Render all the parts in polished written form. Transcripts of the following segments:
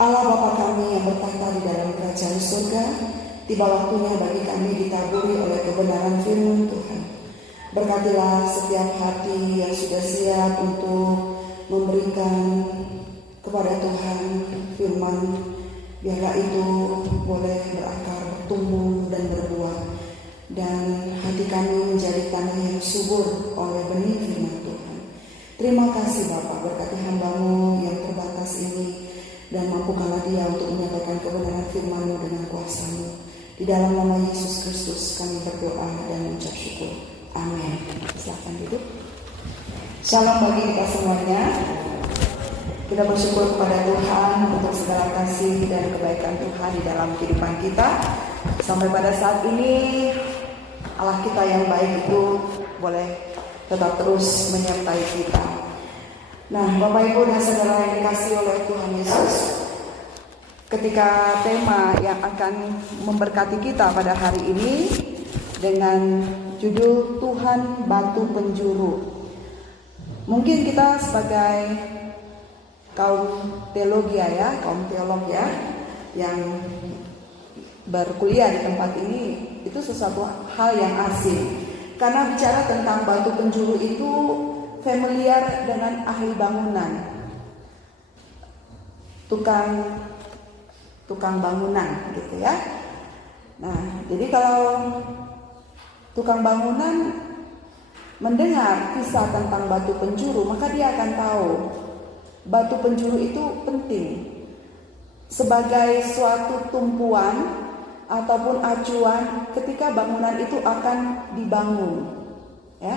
Allah Bapa kami yang bertahta di dalam kerajaan surga, tiba waktunya bagi kami ditaburi oleh kebenaran firman Tuhan. Berkatilah setiap hati yang sudah siap untuk memberikan kepada Tuhan firman. Biarlah itu boleh berakar, tumbuh dan berbuah. Dan hati kami menjadi tanah yang subur oleh benih firman Tuhan. Terima kasih Bapa, berkati hamba-Mu yang terbatas ini. Dan mampukanlah dia untuk menyampaikan kebenaran firman-Mu dengan kuasa-Mu. Di dalam nama Yesus Kristus kami berdoa dan mengucap syukur. Amin. Silakan duduk. Shalom bagi kita semuanya. Kita bersyukur kepada Tuhan untuk segala kasih dan kebaikan Tuhan di dalam kehidupan kita. Sampai pada saat ini Allah kita yang baik itu boleh tetap terus menyertai kita. Nah, Bapak Ibu dan Saudara yang dikasihi oleh Tuhan Yesus, ketika tema yang akan memberkati kita pada hari ini dengan judul Tuhan Batu Penjuru. Mungkin kita sebagai kaum teolog ya, yang berkuliah di tempat ini, itu sesuatu hal yang asing. Karena bicara tentang batu penjuru itu familiar dengan ahli bangunan, tukang bangunan gitu ya. Nah, jadi kalau tukang bangunan mendengar kisah tentang batu penjuru, maka dia akan tahu batu penjuru itu penting sebagai suatu tumpuan ataupun acuan ketika bangunan itu akan dibangun, ya.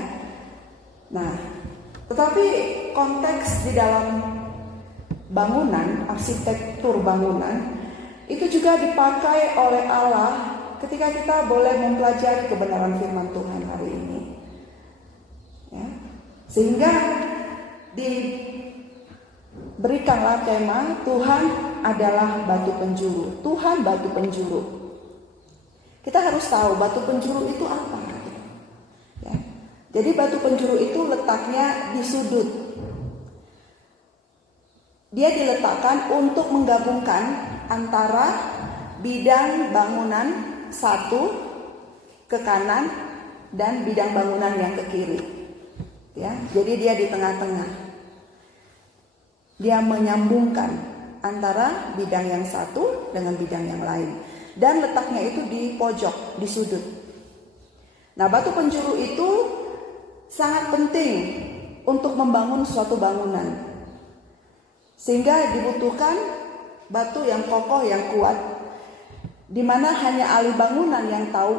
Nah, tetapi konteks di dalam bangunan, arsitektur bangunan itu juga dipakai oleh Allah ketika kita boleh mempelajari kebenaran firman Tuhan hari ini, ya. Sehingga diberikanlah tema Tuhan adalah batu penjuru. Tuhan batu penjuru. Kita harus tahu batu penjuru itu apa, ya. Jadi batu penjuru itu letaknya di sudut. Dia diletakkan untuk menggabungkan antara bidang bangunan satu ke kanan dan bidang bangunan yang ke kiri. Ya, jadi dia di tengah-tengah. Dia menyambungkan antara bidang yang satu dengan bidang yang lain. Dan letaknya itu di pojok, di sudut. Nah, batu penjuru itu sangat penting untuk membangun suatu bangunan. Sehingga dibutuhkan batu yang kokoh, yang kuat, di mana hanya ahli bangunan yang tahu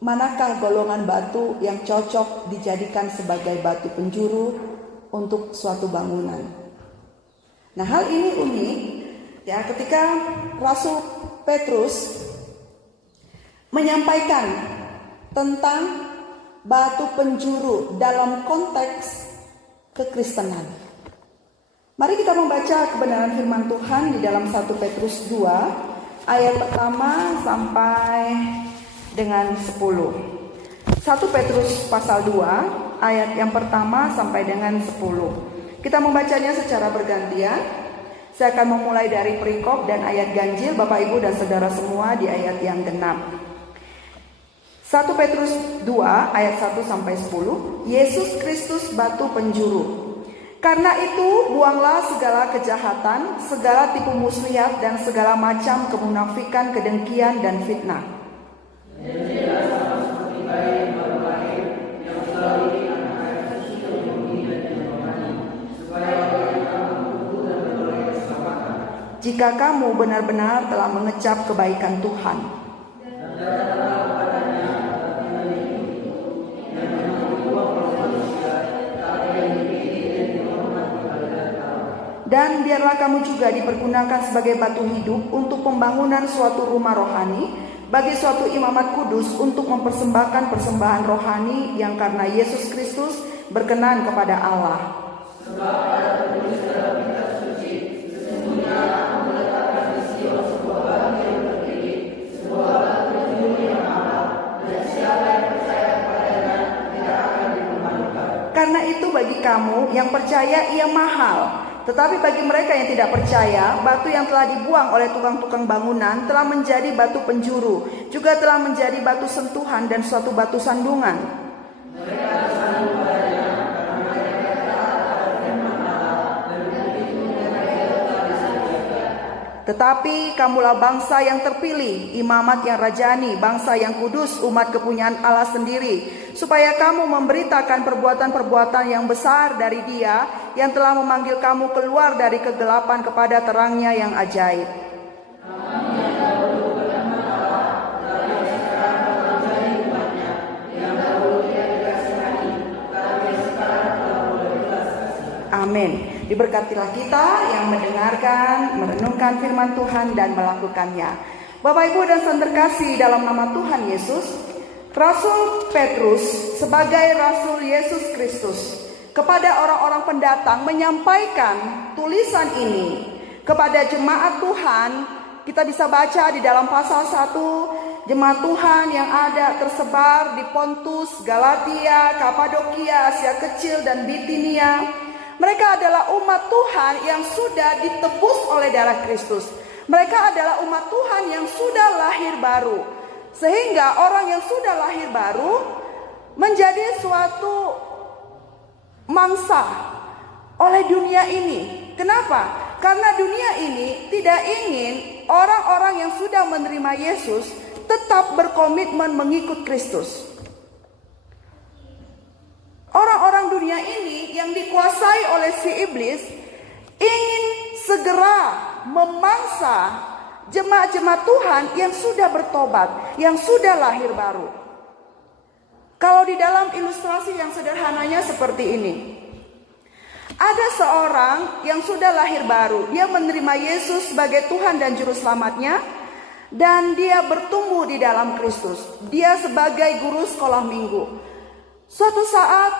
manakah golongan batu yang cocok dijadikan sebagai batu penjuru untuk suatu bangunan. Nah, hal ini unik ya, ketika Rasul Petrus menyampaikan tentang batu penjuru dalam konteks kekristenan. Mari kita membaca kebenaran firman Tuhan di dalam 1 Petrus 2 ayat pertama sampai dengan 10. 1 Petrus pasal 2 ayat yang pertama sampai dengan 10. Kita membacanya secara bergantian. Saya akan memulai dari perikop dan ayat ganjil Bapak Ibu dan Saudara semua di ayat yang genap. 1 Petrus 2 ayat 1 sampai 10. Yesus Kristus batu penjuru. Karena itu buanglah segala kejahatan, segala tipu muslihat dan segala macam kemunafikan, kedengkian dan fitnah. Jika kamu benar-benar telah mengecap kebaikan Tuhan. Dan biarlah kamu juga dipergunakan sebagai batu hidup untuk pembangunan suatu rumah rohani, bagi suatu imamat kudus untuk mempersembahkan persembahan rohani yang karena Yesus Kristus berkenan kepada Allah. Sebab ada tertulis dalam kitab suci, sesungguhnya aku meletakkan di Sion sebuah batu yang berdiri, sebuah batu penjuru yang mahal, dan siapa yang percaya kepadanya tidak akan dipermalukan. Karena itu bagi kamu yang percaya ia mahal, Tetapi bagi mereka yang tidak percaya, batu yang telah dibuang oleh tukang-tukang bangunan telah menjadi batu penjuru, juga telah menjadi batu sentuhan dan suatu batu sandungan. Tetapi kamulah bangsa yang terpilih, imamat yang rajani, bangsa yang kudus, umat kepunyaan Allah sendiri, supaya kamu memberitakan perbuatan-perbuatan yang besar dari Dia yang telah memanggil kamu keluar dari kegelapan kepada terangnya yang ajaib. Amin. Diberkatilah kita yang mendengarkan, merenungkan firman Tuhan dan melakukannya. Bapak, Ibu dan saudara terkasih dalam nama Tuhan Yesus, Rasul Petrus sebagai Rasul Yesus Kristus kepada orang-orang pendatang menyampaikan tulisan ini kepada jemaat Tuhan. Kita bisa baca di dalam pasal 1, jemaat Tuhan yang ada tersebar di Pontus, Galatia, Kapadokia, Asia Kecil dan Bitinia. Mereka adalah umat Tuhan yang sudah ditebus oleh darah Kristus. Mereka adalah umat Tuhan yang sudah lahir baru. Sehingga orang yang sudah lahir baru menjadi suatu mangsa oleh dunia ini. Kenapa? Karena dunia ini tidak ingin orang-orang yang sudah menerima Yesus tetap berkomitmen mengikut Kristus. Orang-orang dunia ini yang dikuasai oleh si iblis ingin segera memangsa jemaat-jemaat Tuhan yang sudah bertobat, yang sudah lahir baru. Kalau di dalam ilustrasi yang sederhananya seperti ini. Ada seorang yang sudah lahir baru, dia menerima Yesus sebagai Tuhan dan Juru Selamatnya, dan dia bertumbuh di dalam Kristus. Dia sebagai guru sekolah minggu. Suatu saat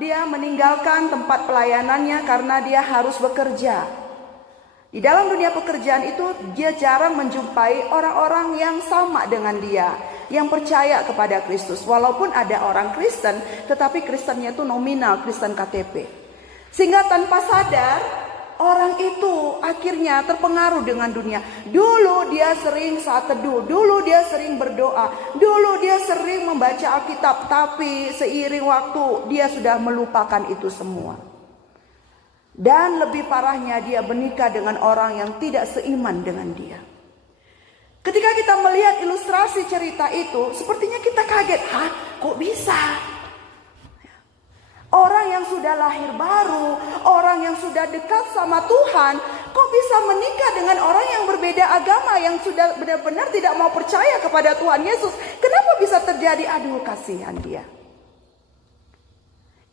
dia meninggalkan tempat pelayanannya karena dia harus bekerja. Di dalam dunia pekerjaan itu dia jarang menjumpai orang-orang yang sama dengan dia, yang percaya kepada Kristus. Walaupun ada orang Kristen, tetapi Kristennya itu nominal, Kristen KTP. Sehingga tanpa sadar orang itu akhirnya terpengaruh dengan dunia. Dulu dia sering saat teduh, dulu dia sering berdoa, dulu dia sering membaca Alkitab, tapi seiring waktu dia sudah melupakan itu semua. Dan lebih parahnya dia menikah dengan orang yang tidak seiman dengan dia. Ketika kita melihat ilustrasi cerita itu, sepertinya kita kaget, hah, kok bisa? Orang yang sudah lahir baru, orang yang sudah dekat sama Tuhan, kok bisa menikah dengan orang yang berbeda agama, yang sudah benar-benar tidak mau percaya kepada Tuhan Yesus? Kenapa bisa terjadi? Aduh, kasihan dia.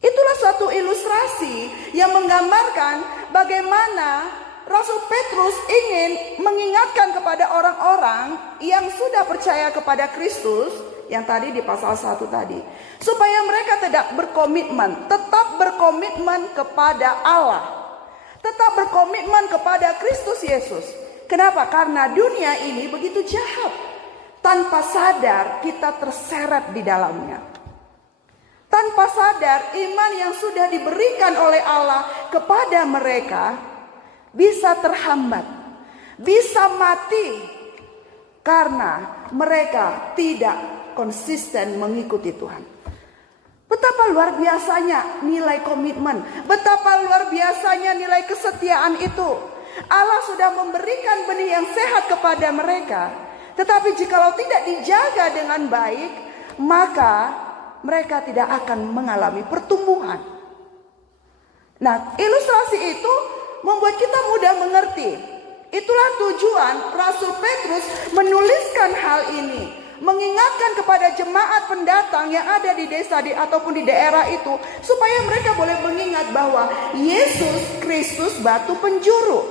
Itulah suatu ilustrasi yang menggambarkan bagaimana Rasul Petrus ingin mengingatkan kepada orang-orang yang sudah percaya kepada Kristus, yang tadi di pasal 1 tadi, supaya mereka tetap berkomitmen kepada Allah, tetap berkomitmen kepada Kristus Yesus. Kenapa? Karena dunia ini begitu jahat. Tanpa sadar kita terseret di dalamnya. Tanpa sadar iman yang sudah diberikan oleh Allah kepada mereka bisa terhambat, bisa mati karena mereka tidak konsisten mengikuti Tuhan. Betapa luar biasanya nilai komitmen, betapa luar biasanya nilai kesetiaan itu. Allah sudah memberikan benih yang sehat kepada mereka, tetapi jikalau tidak dijaga dengan baik, maka mereka tidak akan mengalami pertumbuhan. Nah, ilustrasi itu membuat kita mudah mengerti. Itulah tujuan Rasul Petrus menuliskan hal ini, mengingatkan kepada jemaat pendatang yang ada di desa ataupun di daerah itu, supaya mereka boleh mengingat bahwa Yesus Kristus batu penjuru.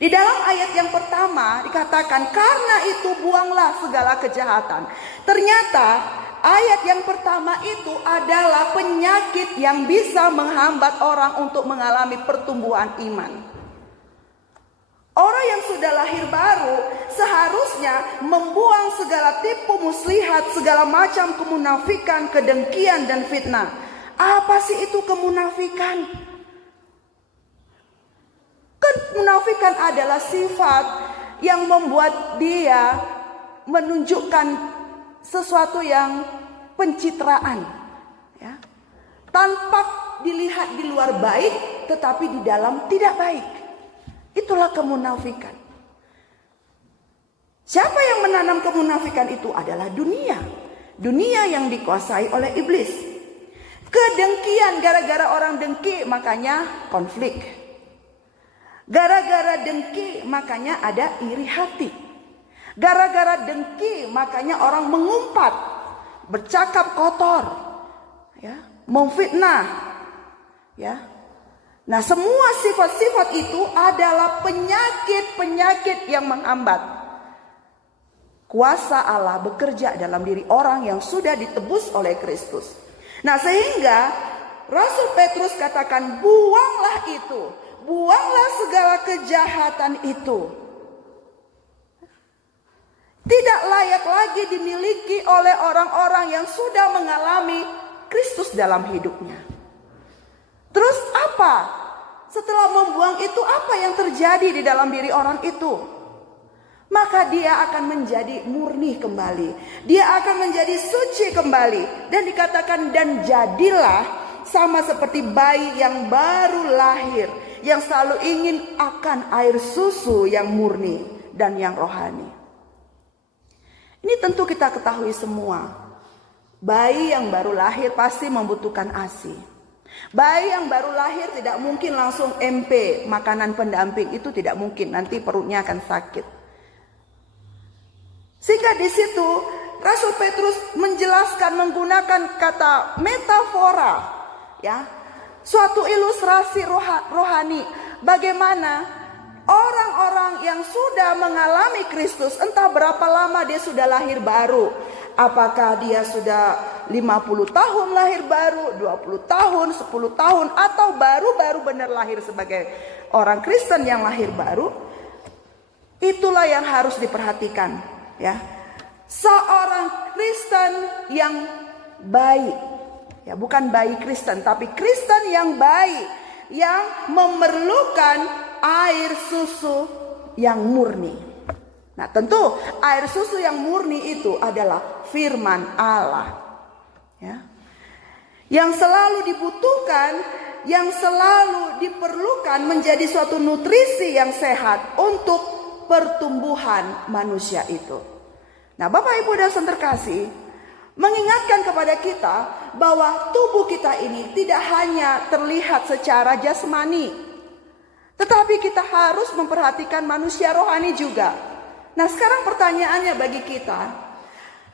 Di dalam ayat yang pertama dikatakan, karena itu buanglah segala kejahatan. Ternyata ayat yang pertama itu adalah penyakit yang bisa menghambat orang untuk mengalami pertumbuhan iman. Orang yang sudah lahir baru seharusnya membuang segala tipu muslihat, segala macam kemunafikan, kedengkian dan fitnah. Apa sih itu kemunafikan? Kemunafikan adalah sifat yang membuat dia menunjukkan sesuatu yang pencitraan, ya. Tampak dilihat di luar baik, tetapi di dalam tidak baik. Itulah kemunafikan. Siapa yang menanam kemunafikan itu adalah dunia. Dunia yang dikuasai oleh iblis. Kedengkian, gara-gara orang dengki makanya konflik. Gara-gara dengki makanya ada iri hati. Gara-gara dengki makanya orang mengumpat, bercakap kotor, ya, memfitnah, ya. Nah, semua sifat-sifat itu adalah penyakit-penyakit yang menghambat kuasa Allah bekerja dalam diri orang yang sudah ditebus oleh Kristus. Nah, sehingga Rasul Petrus katakan, buanglah itu, buanglah segala kejahatan itu. Tidak layak lagi dimiliki oleh orang-orang yang sudah mengalami Kristus dalam hidupnya. Terus apa? Setelah membuang itu, apa yang terjadi di dalam diri orang itu? Maka dia akan menjadi murni kembali. Dia akan menjadi suci kembali. Dan dikatakan, dan jadilah sama seperti bayi yang baru lahir, yang selalu ingin akan air susu yang murni dan yang rohani. Ini tentu kita ketahui semua. Bayi yang baru lahir pasti membutuhkan ASI. Bayi yang baru lahir tidak mungkin langsung MP, makanan pendamping, itu tidak mungkin. Nanti perutnya akan sakit. Sehingga di situ Rasul Petrus menjelaskan menggunakan kata metafora, ya, suatu ilustrasi rohani, bagaimana orang-orang yang sudah mengalami Kristus, entah berapa lama dia sudah lahir baru, apakah dia sudah 50 tahun lahir baru, 20 tahun, 10 tahun, atau baru-baru benar lahir sebagai orang Kristen yang lahir baru, itulah yang harus diperhatikan. Ya, seorang Kristen yang baik, ya, bukan bayi Kristen, tapi Kristen yang baik, yang memerlukan air susu yang murni. Nah, tentu air susu yang murni itu adalah firman Allah, ya, yang selalu dibutuhkan, yang selalu diperlukan menjadi suatu nutrisi yang sehat untuk pertumbuhan manusia itu. Nah, Bapak Ibu dan Saudara terkasih, mengingatkan kepada kita bahwa tubuh kita ini tidak hanya terlihat secara jasmani, tetapi kita harus memperhatikan manusia rohani juga. Nah, sekarang pertanyaannya bagi kita,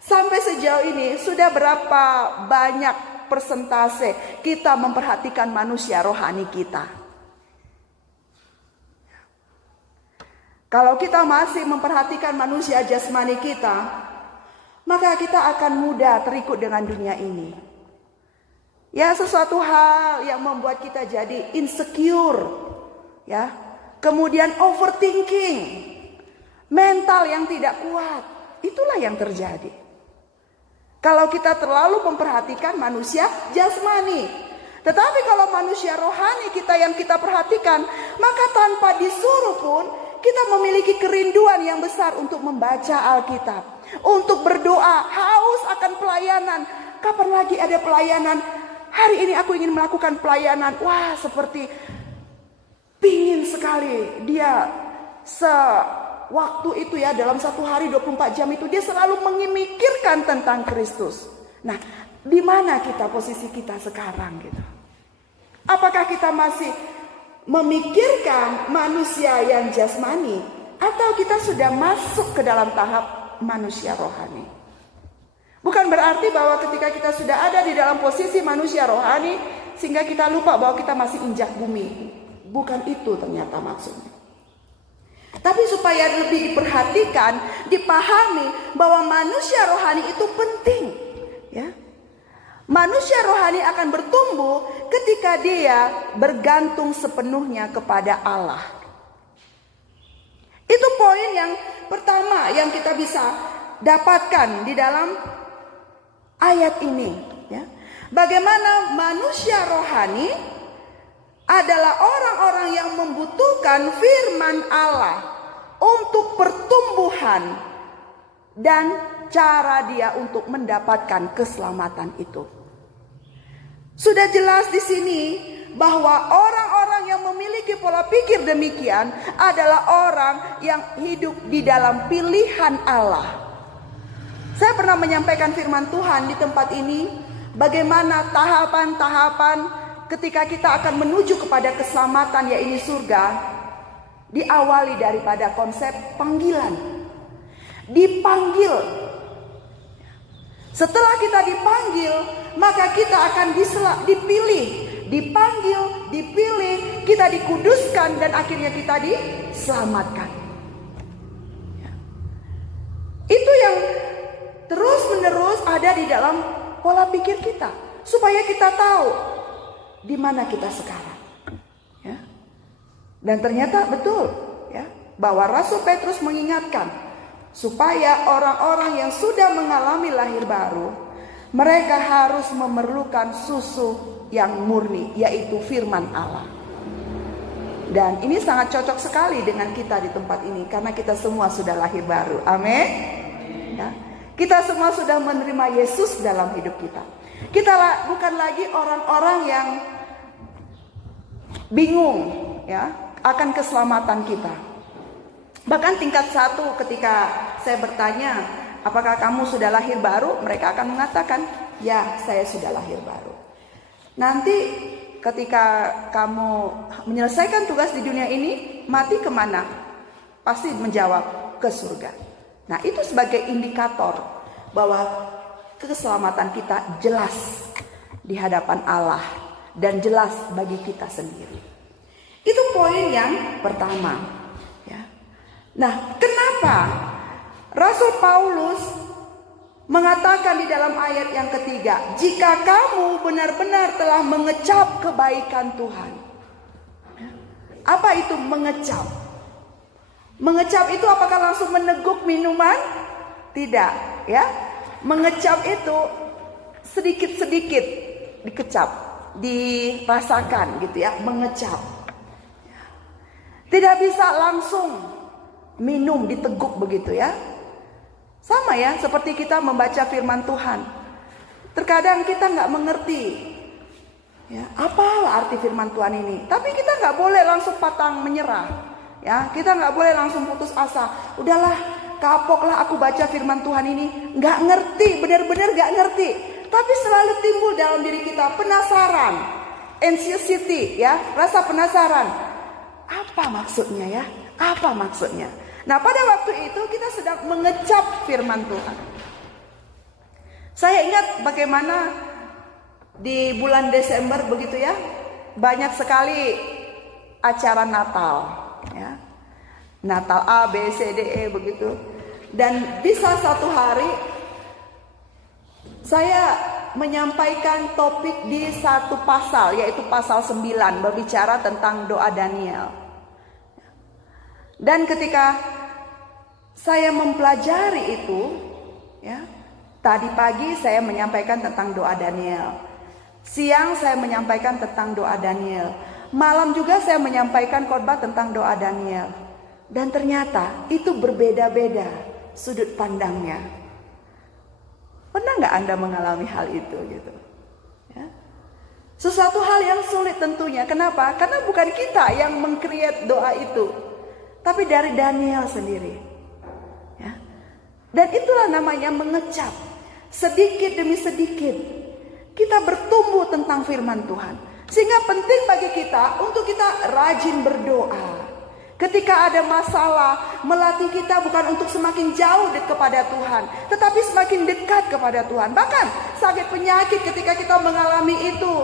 sampai sejauh ini sudah berapa banyak persentase kita memperhatikan manusia rohani kita? Kalau kita masih memperhatikan manusia jasmani kita, maka kita akan mudah terikut dengan dunia ini. Ya, sesuatu hal yang membuat kita jadi insecure, ya. Kemudian overthinking, mental yang tidak kuat, itulah yang terjadi. Kalau kita terlalu memperhatikan manusia jasmani. Tetapi kalau manusia rohani kita yang kita perhatikan, maka tanpa disuruh pun kita memiliki kerinduan yang besar untuk membaca Alkitab, untuk berdoa, haus akan pelayanan. Kapan lagi ada pelayanan? Hari ini aku ingin melakukan pelayanan. Wah, seperti pingin sekali. Dia sewaktu itu, ya, dalam satu hari 24 jam itu dia selalu memikirkan tentang Kristus. Nah, di mana kita, posisi kita sekarang gitu? Apakah kita masih memikirkan manusia yang jasmani, atau kita sudah masuk ke dalam tahap manusia rohani? Bukan berarti bahwa ketika kita sudah ada di dalam posisi manusia rohani sehingga kita lupa bahwa kita masih injak bumi. Bukan itu ternyata maksudnya. Tapi supaya lebih diperhatikan, dipahami bahwa manusia rohani itu penting, ya. Manusia rohani akan bertumbuh ketika dia bergantung sepenuhnya kepada Allah. Itu poin yang pertama yang kita bisa dapatkan di dalam ayat ini, ya. Bagaimana manusia rohani adalah orang-orang yang membutuhkan firman Allah untuk pertumbuhan dan cara dia untuk mendapatkan keselamatan itu. Sudah jelas di sini bahwa orang-orang yang memiliki pola pikir demikian adalah orang yang hidup di dalam pilihan Allah. Saya pernah menyampaikan firman Tuhan di tempat ini, bagaimana tahapan-tahapan ketika kita akan menuju kepada keselamatan, yaitu surga, diawali daripada konsep panggilan. Dipanggil. Setelah kita dipanggil, maka kita akan dipilih. Dipanggil, dipilih, kita dikuduskan, dan akhirnya kita diselamatkan. Itu yang terus menerus ada di dalam pola pikir kita, supaya kita tahu di mana kita sekarang. Ya. Dan ternyata betul, ya, bahwa Rasul Petrus mengingatkan supaya orang-orang yang sudah mengalami lahir baru, mereka harus memerlukan susu yang murni, yaitu firman Allah. Dan ini sangat cocok sekali dengan kita di tempat ini, karena kita semua sudah lahir baru. Amin. Ya. Kita semua sudah menerima Yesus dalam hidup kita. Kita bukan lagi orang-orang yang bingung, ya, akan keselamatan kita. Bahkan tingkat 1, ketika saya bertanya, apakah kamu sudah lahir baru? Mereka akan mengatakan, ya, saya sudah lahir baru. Nanti ketika kamu menyelesaikan tugas di dunia ini, mati kemana? Pasti menjawab, ke surga. Nah, itu sebagai indikator bahwa keselamatan kita jelas di hadapan Allah dan jelas bagi kita sendiri. Itu poin yang pertama. Ya. Nah, kenapa Rasul Paulus mengatakan di dalam ayat yang ketiga, jika kamu benar-benar telah mengecap kebaikan Tuhan. Apa itu mengecap? Mengecap itu apakah langsung meneguk minuman? Tidak, ya. Mengecap itu sedikit-sedikit dikecap, dirasakan gitu ya, mengecap. Tidak bisa langsung minum, diteguk begitu ya. Sama ya, seperti kita membaca firman Tuhan. Terkadang kita nggak mengerti, ya, apalah arti firman Tuhan ini. Tapi kita nggak boleh langsung patang menyerah. Ya, kita nggak boleh langsung putus asa. Udahlah, kapoklah aku baca firman Tuhan ini. Nggak ngerti, benar-benar nggak ngerti. Tapi selalu timbul dalam diri kita penasaran, anxiety, ya, rasa penasaran. Apa maksudnya ya? Apa maksudnya? Nah, pada waktu itu kita sedang mengecap firman Tuhan. Saya ingat bagaimana di bulan Desember begitu ya, banyak sekali acara Natal, ya. Natal A, B, C, D, E begitu. Dan bisa satu hari saya menyampaikan topik di satu pasal, yaitu pasal 9, berbicara tentang doa Daniel. Dan ketika saya mempelajari itu, ya, tadi pagi saya menyampaikan tentang doa Daniel. Siang saya menyampaikan tentang doa Daniel. Malam juga saya menyampaikan khotbah tentang doa Daniel. Dan ternyata itu berbeda-beda sudut pandangnya. Pernah nggak Anda mengalami hal itu gitu? Ya. Sesuatu hal yang sulit tentunya. Kenapa? Karena bukan kita yang meng-create doa itu, tapi dari Daniel sendiri. Ya. Dan itulah namanya mengecap. Sedikit demi sedikit kita bertumbuh tentang firman Tuhan. Sehingga penting bagi kita untuk kita rajin berdoa. Ketika ada masalah, melatih kita bukan untuk semakin jauh kepada Tuhan, tetapi semakin dekat kepada Tuhan. Bahkan sakit penyakit ketika kita mengalami itu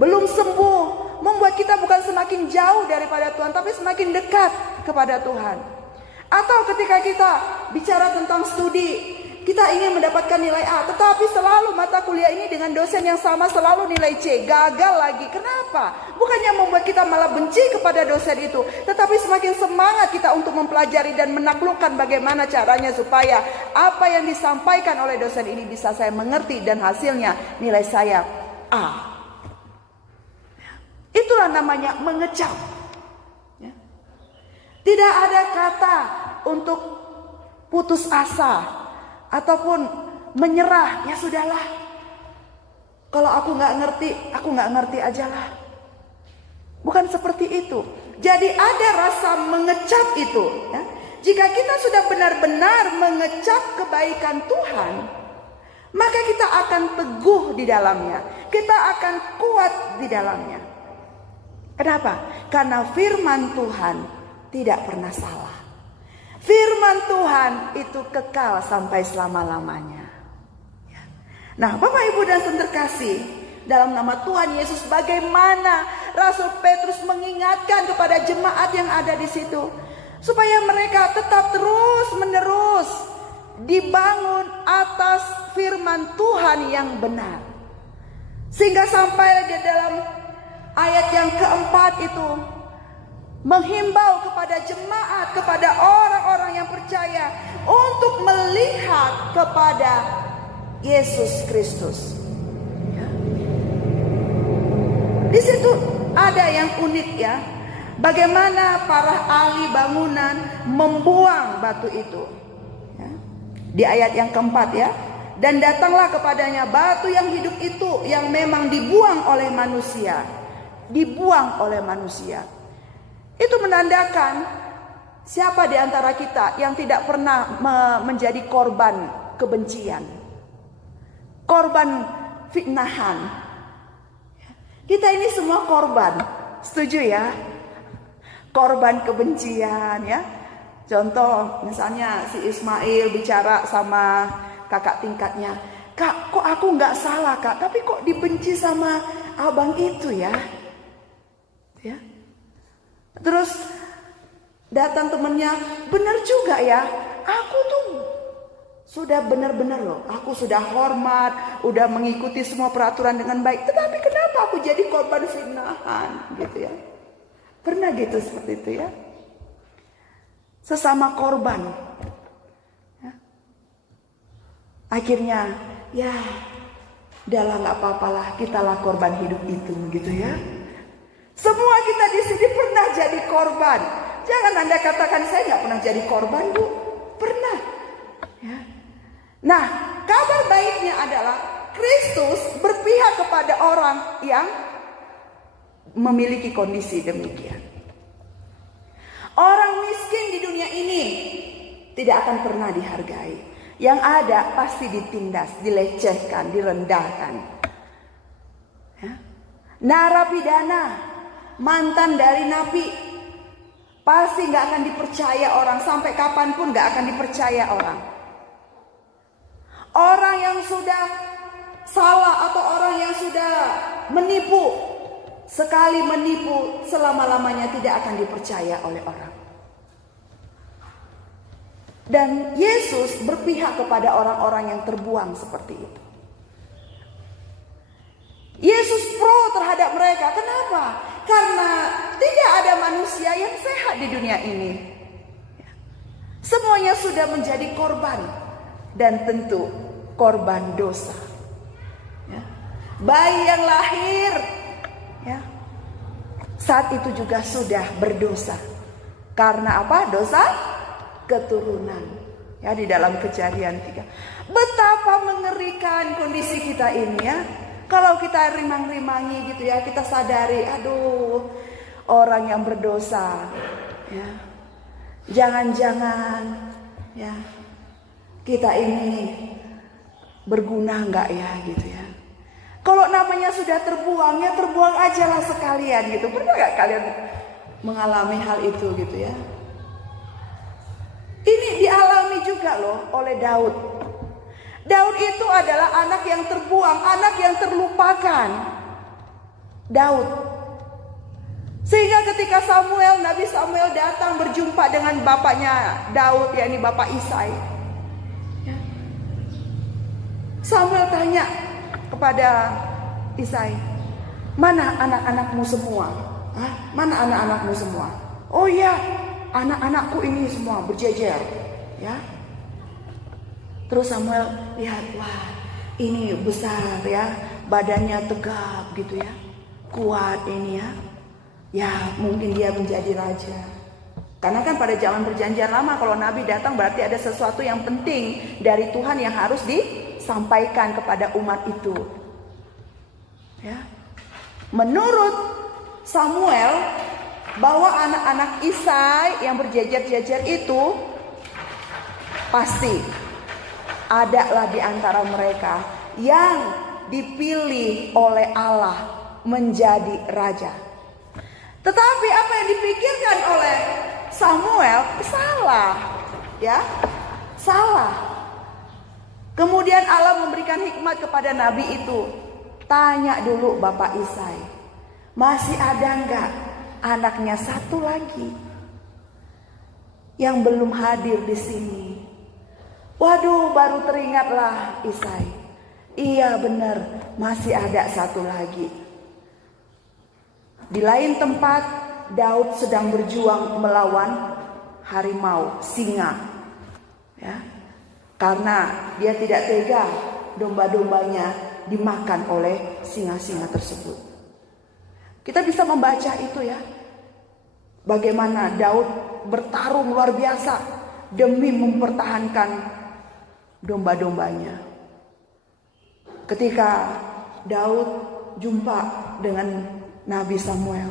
belum sembuh, membuat kita bukan semakin jauh daripada Tuhan, tapi semakin dekat kepada Tuhan. Atau ketika kita bicara tentang studi, kita ingin mendapatkan nilai A, tetapi selalu mata kuliah ini dengan dosen yang sama selalu nilai C, gagal lagi. Kenapa? Bukannya membuat kita malah benci kepada dosen itu, tetapi semakin semangat kita untuk mempelajari dan menaklukkan bagaimana caranya supaya apa yang disampaikan oleh dosen ini bisa saya mengerti dan hasilnya nilai saya A. Itulah namanya mengecap. Tidak ada kata untuk putus asa ataupun menyerah. Ya sudahlah, kalau aku nggak ngerti aja lah. Bukan seperti itu. Jadi ada rasa mengecap itu. Ya. Jika kita sudah benar-benar mengecap kebaikan Tuhan, maka kita akan teguh di dalamnya. Kita akan kuat di dalamnya. Kenapa? Karena firman Tuhan tidak pernah salah. Firman Tuhan itu kekal sampai selama-lamanya. Nah, Bapak Ibu dan saudara terkasih, dalam nama Tuhan Yesus, bagaimana Rasul Petrus mengingatkan kepada jemaat yang ada di situ, supaya mereka tetap terus-menerus dibangun atas firman Tuhan yang benar. Sehingga sampai di dalam ayat yang keempat itu menghimbau kepada jemaat, kepada orang-orang yang percaya untuk melihat kepada Yesus Kristus. Ya. Di situ ada yang unik ya. Bagaimana para ahli bangunan membuang batu itu. Ya. Di ayat yang keempat ya. Dan datanglah kepadanya batu yang hidup itu yang memang dibuang oleh manusia. Dibuang oleh manusia. Itu menandakan siapa di antara kita yang tidak pernah menjadi korban kebencian, korban fitnahan. Kita ini semua korban, setuju ya? Korban kebencian ya. Contoh misalnya si Ismail bicara sama kakak tingkatnya, "Kak, kok aku nggak salah kak, tapi kok dibenci sama abang itu ya?" Ya. Terus datang temennya, "Benar juga ya, aku tuh sudah benar-benar loh, aku sudah hormat, udah mengikuti semua peraturan dengan baik, tetapi kenapa aku jadi korban fitnahan?" Gitu ya. Pernah gitu seperti itu ya. Sesama korban. Ya. Akhirnya ya udahlah nggak apa-apalah, kitalah korban hidup itu gitu ya. Semua kita di sini pernah jadi korban. Jangan Anda katakan saya nggak pernah jadi korban, Bu. Pernah. Ya. Nah, kabar baiknya adalah Kristus berpihak kepada orang yang memiliki kondisi demikian. Orang miskin di dunia ini tidak akan pernah dihargai. Yang ada pasti ditindas, dilecehkan, direndahkan. Ya. Narapidana, mantan dari napi, pasti gak akan dipercaya orang. Sampai kapanpun gak akan dipercaya orang. Orang yang sudah salah atau orang yang sudah menipu, sekali menipu selama-lamanya tidak akan dipercaya oleh orang. Dan Yesus berpihak kepada orang-orang yang terbuang seperti itu. Yesus pro terhadap mereka. Kenapa? Karena tidak ada manusia yang sehat di dunia ini. Semuanya sudah menjadi korban. Dan tentu korban dosa. Ya. Bayi yang lahir ya, saat itu juga sudah berdosa. Karena apa? Dosa keturunan. Ya, di dalam Kejadian 3. Betapa mengerikan kondisi kita ini ya. Kalau kita rimang-rimangi gitu ya, kita sadari, aduh, orang yang berdosa, ya, jangan-jangan, ya, kita ini berguna nggak ya, gitu ya. Kalau namanya sudah terbuang, ya terbuang aja lah sekalian, gitu. Pernah nggak kalian mengalami hal itu, gitu ya? Ini dialami juga loh oleh Daud. Daud itu adalah anak yang terbuang, anak yang terlupakan. Daud. Sehingga ketika Nabi Samuel datang berjumpa dengan bapaknya Daud, yakni bapak Isai. Ya. Samuel tanya kepada Isai, "Mana anak-anakmu semua? Hah? Mana anak-anakmu semua?" "Oh ya, anak-anakku ini semua berjejer." Ya. Terus Samuel lihat, wah ini besar ya, badannya tegap gitu ya, kuat ini ya. Ya mungkin dia menjadi raja. Karena kan pada zaman perjanjian lama kalau nabi datang berarti ada sesuatu yang penting dari Tuhan yang harus disampaikan kepada umat itu. Ya. Menurut Samuel, bahwa anak-anak Isai yang berjejer-jejer itu pasti adalah di antara mereka yang dipilih oleh Allah menjadi raja. Tetapi apa yang dipikirkan oleh Samuel salah, ya, salah. Kemudian Allah memberikan hikmat kepada nabi itu. Tanya dulu Bapak Isai, masih ada enggak anaknya satu lagi yang belum hadir di sini? Waduh, baru teringatlah Isai. Iya benar, masih ada satu lagi. Di lain tempat Daud sedang berjuang melawan harimau, singa. Ya. Karena dia tidak tega domba-dombanya dimakan oleh singa-singa tersebut. Kita bisa membaca itu ya. Bagaimana Daud bertarung luar biasa demi mempertahankan domba-dombanya. Ketika Daud jumpa dengan Nabi Samuel,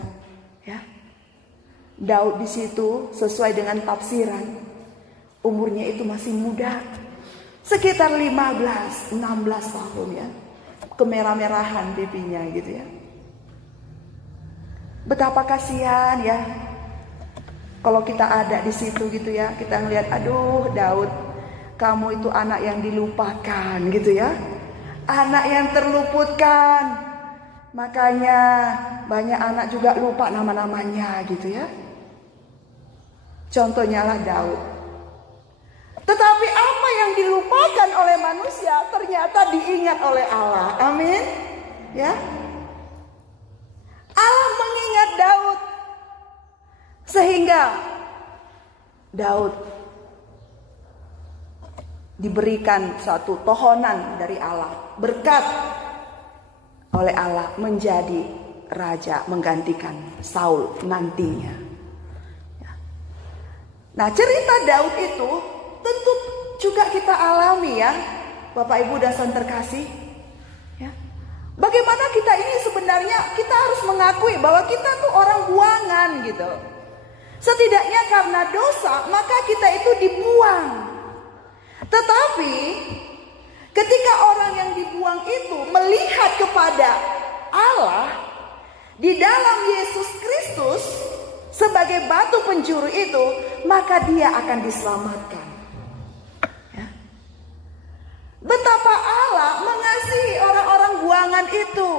ya. Daud di situ sesuai dengan tafsiran umurnya itu masih muda, sekitar 15-16 tahun ya, kemerah-merahan pipinya gitu ya. Betapa kasihan ya kalau kita ada di situ gitu ya, kita ngelihat aduh Daud, kamu itu anak yang dilupakan gitu ya, anak yang terluputkan, makanya banyak anak juga lupa nama-namanya gitu ya. Contohnya lah Daud. Tetapi apa yang dilupakan oleh manusia ternyata diingat oleh Allah. Amin. Ya. Allah mengingat Daud sehingga Daud diberikan suatu tohonan dari Allah, berkat oleh Allah menjadi raja menggantikan Saul nantinya. Nah, cerita Daud itu tentu juga kita alami ya, Bapak Ibu dan saudara terkasih. Ya. Bagaimana kita ini sebenarnya kita harus mengakui bahwa kita tuh orang buangan gitu. Setidaknya karena dosa maka kita itu dibuang. Tetapi ketika orang yang dibuang itu melihat kepada Allah di dalam Yesus Kristus sebagai batu penjuru itu, maka dia akan diselamatkan. Ya. Betapa Allah mengasihi orang-orang buangan itu.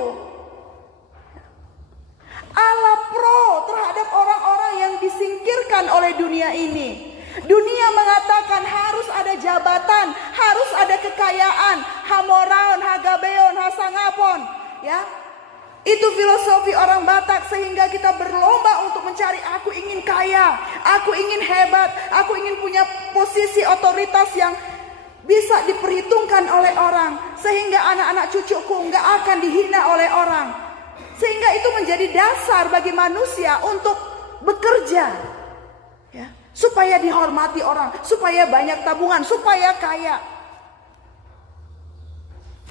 Allah pro terhadap orang-orang yang disingkirkan oleh dunia ini. Dunia mengatakan harus ada jabatan, harus ada kekayaan, hamoraon, hagabeon, hasangapon, ya. Itu filosofi orang Batak sehingga kita berlomba untuk mencari aku ingin kaya, aku ingin hebat, aku ingin punya posisi otoritas yang bisa diperhitungkan oleh orang. Sehingga anak-anak cucuku nggak akan dihina oleh orang. Sehingga itu menjadi dasar bagi manusia untuk bekerja. Ya, supaya dihormati orang, supaya banyak tabungan, supaya kaya.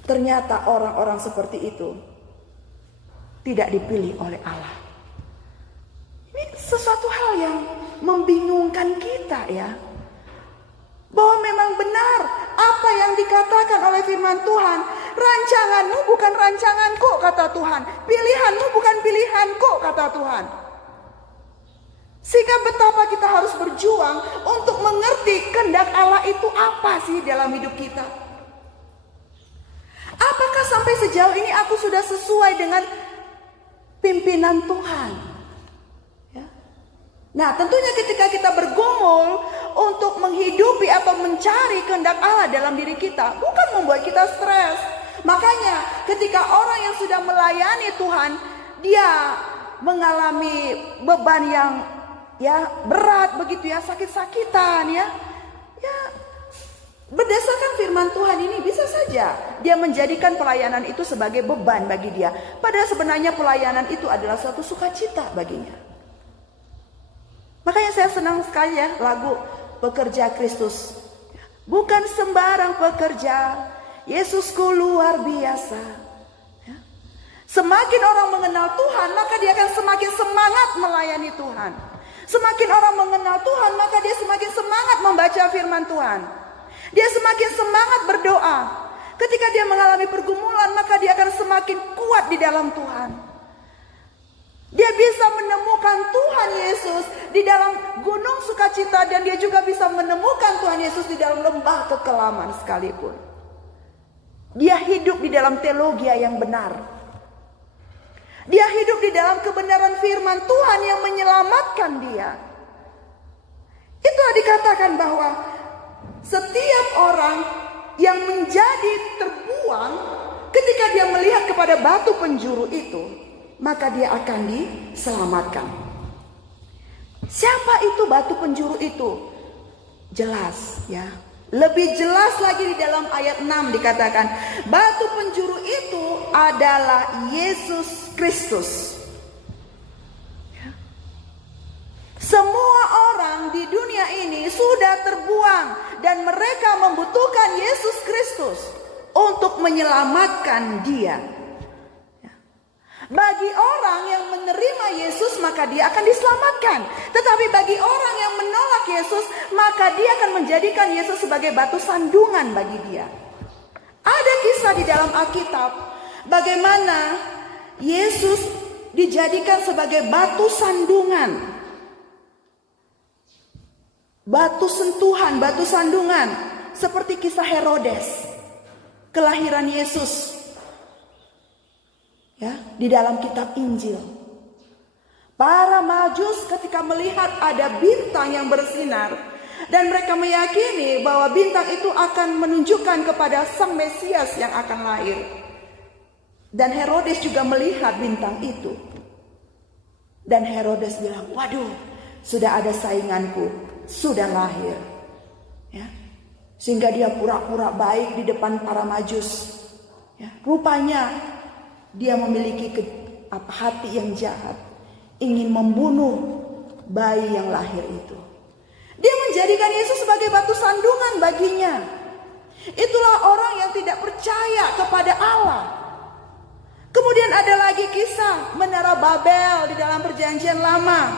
Ternyata orang-orang seperti itu tidak dipilih oleh Allah. Ini sesuatu hal yang membingungkan kita ya. Bahwa memang benar apa yang dikatakan oleh firman Tuhan. Rancanganmu bukan rancanganku kata Tuhan. Pilihanmu bukan pilihanku kata Tuhan. Sehingga betapa kita harus berjuang untuk mengerti kehendak Allah itu apa sih dalam hidup kita. Apakah sampai sejauh ini aku sudah sesuai dengan pimpinan Tuhan? Ya. Nah, tentunya ketika kita bergumul untuk menghidupi atau mencari kehendak Allah dalam diri kita, bukan membuat kita stres. Makanya ketika orang yang sudah melayani Tuhan, dia mengalami beban yang ya berat begitu ya, sakit-sakitan ya. Ya, berdasarkan firman Tuhan ini bisa saja dia menjadikan pelayanan itu sebagai beban bagi dia. Padahal sebenarnya pelayanan itu adalah suatu sukacita baginya. Makanya saya senang sekali ya lagu Pekerja Kristus. Bukan sembarang pekerja, Yesusku luar biasa. Ya. Semakin orang mengenal Tuhan, maka dia akan semakin semangat melayani Tuhan. Semakin orang mengenal Tuhan, maka dia semakin semangat membaca firman Tuhan. Dia semakin semangat berdoa. Ketika dia mengalami pergumulan, maka dia akan semakin kuat di dalam Tuhan. Dia bisa menemukan Tuhan Yesus di dalam gunung sukacita, dan dia juga bisa menemukan Tuhan Yesus di dalam lembah kekelaman sekalipun. Dia hidup di dalam teologi yang benar. Dia hidup di dalam kebenaran firman Tuhan yang menyelamatkan dia. Itulah dikatakan bahwa setiap orang yang menjadi terbuang ketika dia melihat kepada batu penjuru itu, maka dia akan diselamatkan. Siapa itu batu penjuru itu? Jelas ya. Lebih jelas lagi di dalam ayat 6 dikatakan, batu penjuru itu adalah Yesus Kristus. Ya. Semua orang di dunia ini sudah terbuang dan mereka membutuhkan Yesus Kristus untuk menyelamatkan dia. Bagi orang yang menerima Yesus, maka dia akan diselamatkan. Tetapi bagi orang yang menolak Yesus, maka dia akan menjadikan Yesus sebagai batu sandungan bagi dia. Ada kisah di dalam Alkitab bagaimana Yesus dijadikan sebagai batu sandungan, batu sentuhan, batu sandungan, seperti kisah Herodes, kelahiran Yesus. Ya, di dalam kitab Injil. Para Majus ketika melihat ada bintang yang bersinar, dan mereka meyakini bahwa bintang itu akan menunjukkan kepada Sang Mesias yang akan lahir. Dan Herodes juga melihat bintang itu. Dan Herodes bilang, waduh, sudah ada sainganku, sudah lahir. Ya. Sehingga dia pura-pura baik di depan para Majus. Ya. Rupanya dia memiliki hati yang jahat, ingin membunuh bayi yang lahir itu. Dia menjadikan Yesus sebagai batu sandungan baginya. Itulah orang yang tidak percaya kepada Allah. Kemudian ada lagi kisah Menara Babel di dalam Perjanjian Lama.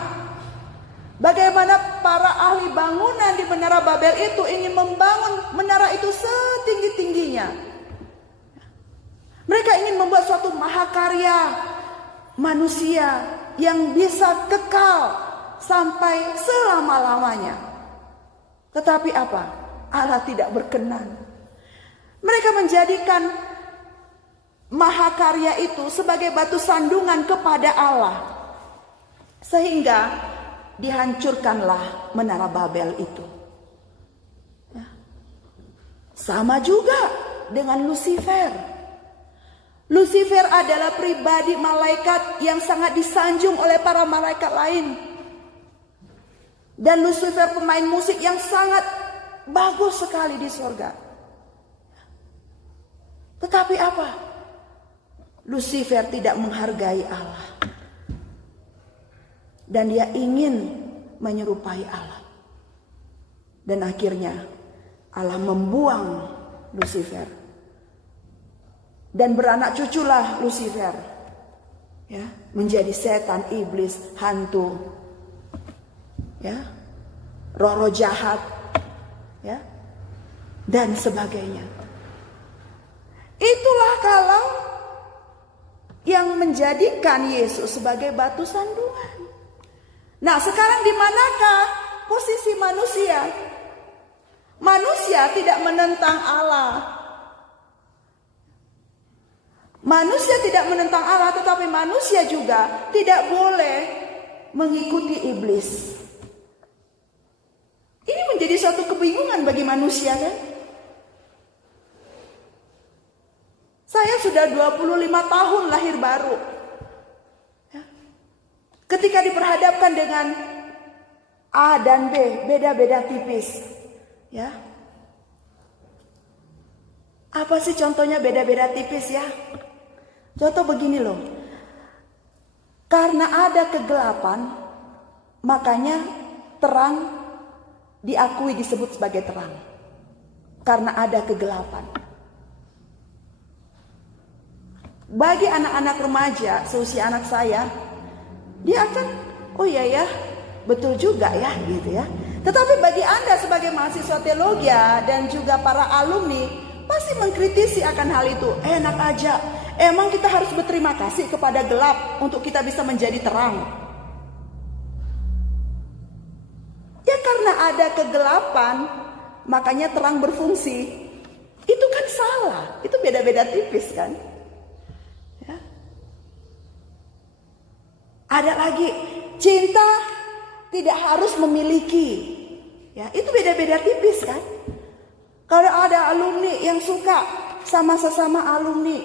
Bagaimana para ahli bangunan di Menara Babel itu ingin membangun menara itu setinggi-tingginya. Mereka ingin membuat suatu mahakarya manusia yang bisa kekal sampai selama-lamanya. Tetapi apa? Allah tidak berkenan. Mereka menjadikan mahakarya itu sebagai batu sandungan kepada Allah. Sehingga dihancurkanlah Menara Babel itu. Sama juga dengan Lucifer. Lucifer adalah pribadi malaikat yang sangat disanjung oleh para malaikat lain. Dan Lucifer pemain musik yang sangat bagus sekali di surga. Tetapi apa? Lucifer tidak menghargai Allah. Dan dia ingin menyerupai Allah. Dan akhirnya Allah membuang Lucifer. Dan beranak cuculah Lucifer, ya, menjadi setan, iblis, hantu, ya, roh-roh jahat, ya, dan sebagainya. Itulah kalau yang menjadikan Yesus sebagai batu sandungan. Nah, sekarang di manakah posisi manusia? Manusia tidak menentang Allah. Manusia tidak menentang Allah, tetapi manusia juga tidak boleh mengikuti iblis. Ini menjadi suatu kebingungan bagi manusia, kan? Saya sudah 25 tahun lahir baru. Ya. Ketika diperhadapkan dengan A dan B, beda-beda tipis. Ya. Apa sih contohnya beda-beda tipis ya? Contoh begini loh, karena ada kegelapan, makanya terang diakui disebut sebagai terang. Karena ada kegelapan. Bagi anak-anak remaja seusia anak saya, dia akan, oh iya ya, betul juga ya gitu ya. Tetapi bagi Anda sebagai mahasiswa teologi dan juga para alumni, pasti mengkritisi akan hal itu. Enak aja, emang kita harus berterima kasih kepada gelap untuk kita bisa menjadi terang. Ya karena ada kegelapan, makanya terang berfungsi. Itu kan salah, itu beda-beda tipis kan. Ya. Ada lagi, cinta tidak harus memiliki. Ya, itu beda-beda tipis kan. Kalau ada alumni yang suka sama sesama alumni,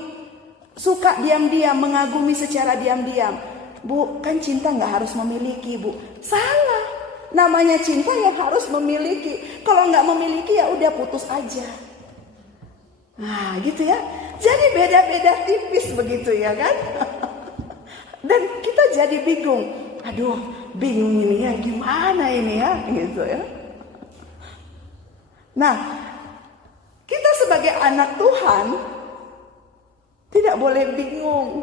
suka diam-diam, mengagumi secara diam-diam. Bu, kan cinta nggak harus memiliki, Bu. Salah. Namanya cinta yang harus memiliki. Kalau nggak memiliki ya udah putus aja. Nah, gitu ya. Jadi beda-beda tipis begitu ya kan. Dan kita jadi bingung. Aduh, bingung ini ya, gimana ini ya, gitu ya. Nah, kita sebagai anak Tuhan tidak boleh bingung.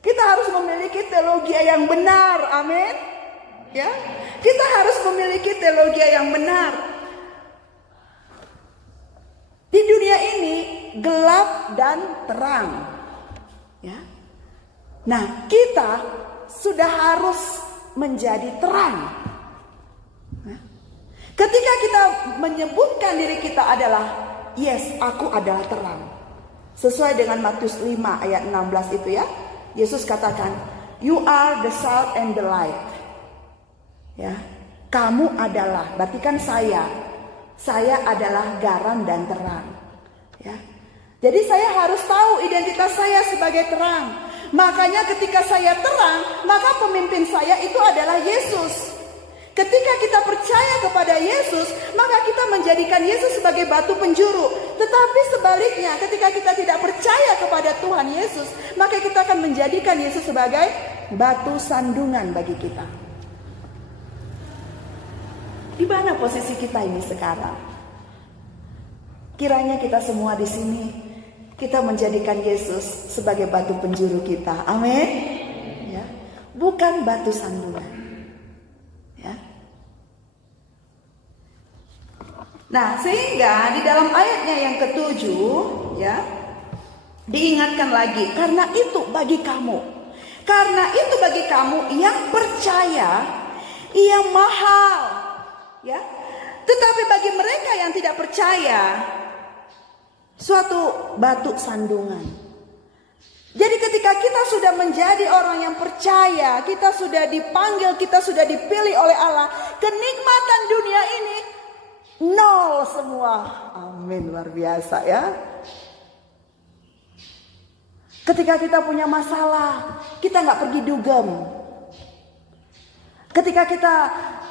Kita harus memiliki teologi yang benar, amin. Ya, kita harus memiliki teologi yang benar. Di dunia ini gelap dan terang. Ya. Nah, kita sudah harus menjadi terang. Ketika kita menyebutkan diri kita adalah, yes, aku adalah terang. Sesuai dengan Matius 5 ayat 16 itu ya. Yesus katakan, you are the salt and the light. Ya, kamu adalah, berarti kan saya adalah garam dan terang. Ya. Jadi saya harus tahu identitas saya sebagai terang. Makanya ketika saya terang, maka pemimpin saya itu adalah Yesus. Ketika kita percaya kepada Yesus, maka kita menjadikan Yesus sebagai batu penjuru. Tetapi sebaliknya, ketika kita tidak percaya kepada Tuhan Yesus, maka kita akan menjadikan Yesus sebagai batu sandungan bagi kita. Di mana posisi kita ini sekarang? Kiranya kita semua di sini, kita menjadikan Yesus sebagai batu penjuru kita. Amin. Ya. Bukan batu sandungan. Ya. Nah, sehingga di dalam ayatnya yang ke-7 ya, diingatkan lagi, karena itu bagi kamu. Karena itu bagi kamu yang percaya, yang mahal. Ya. Tetapi bagi mereka yang tidak percaya, suatu batu sandungan. Jadi ketika kita sudah menjadi orang yang percaya, kita sudah dipanggil, kita sudah dipilih oleh Allah, kenikmatan dunia ini nol semua. Amin, luar biasa ya. Ketika kita punya masalah, kita nggak pergi dugem. Ketika kita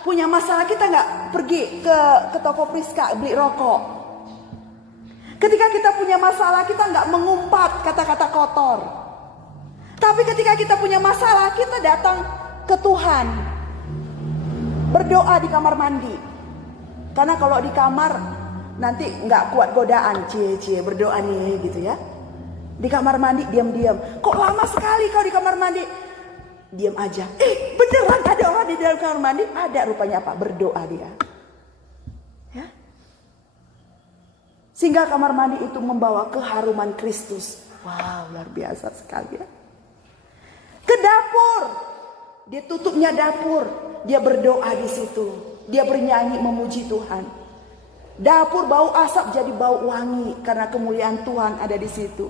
punya masalah, kita nggak pergi ke toko Priska beli rokok. Ketika kita punya masalah, kita nggak mengumpat kata-kata kotor. Tapi ketika kita punya masalah, kita datang ke Tuhan. Berdoa di kamar mandi. Karena kalau di kamar, nanti nggak kuat godaan. Cie berdoa nih gitu ya. Di kamar mandi diam-diam. Kok lama sekali kau di kamar mandi? Diam aja. Beneran ada orang di dalam kamar mandi? Ada, rupanya apa? Berdoa dia. Sehingga kamar mandi itu membawa keharuman Kristus. Wow, luar biasa sekali ya. Ke dapur. Dia tutupnya dapur. Dia berdoa di situ. Dia bernyanyi memuji Tuhan. Dapur bau asap jadi bau wangi. Karena kemuliaan Tuhan ada di situ.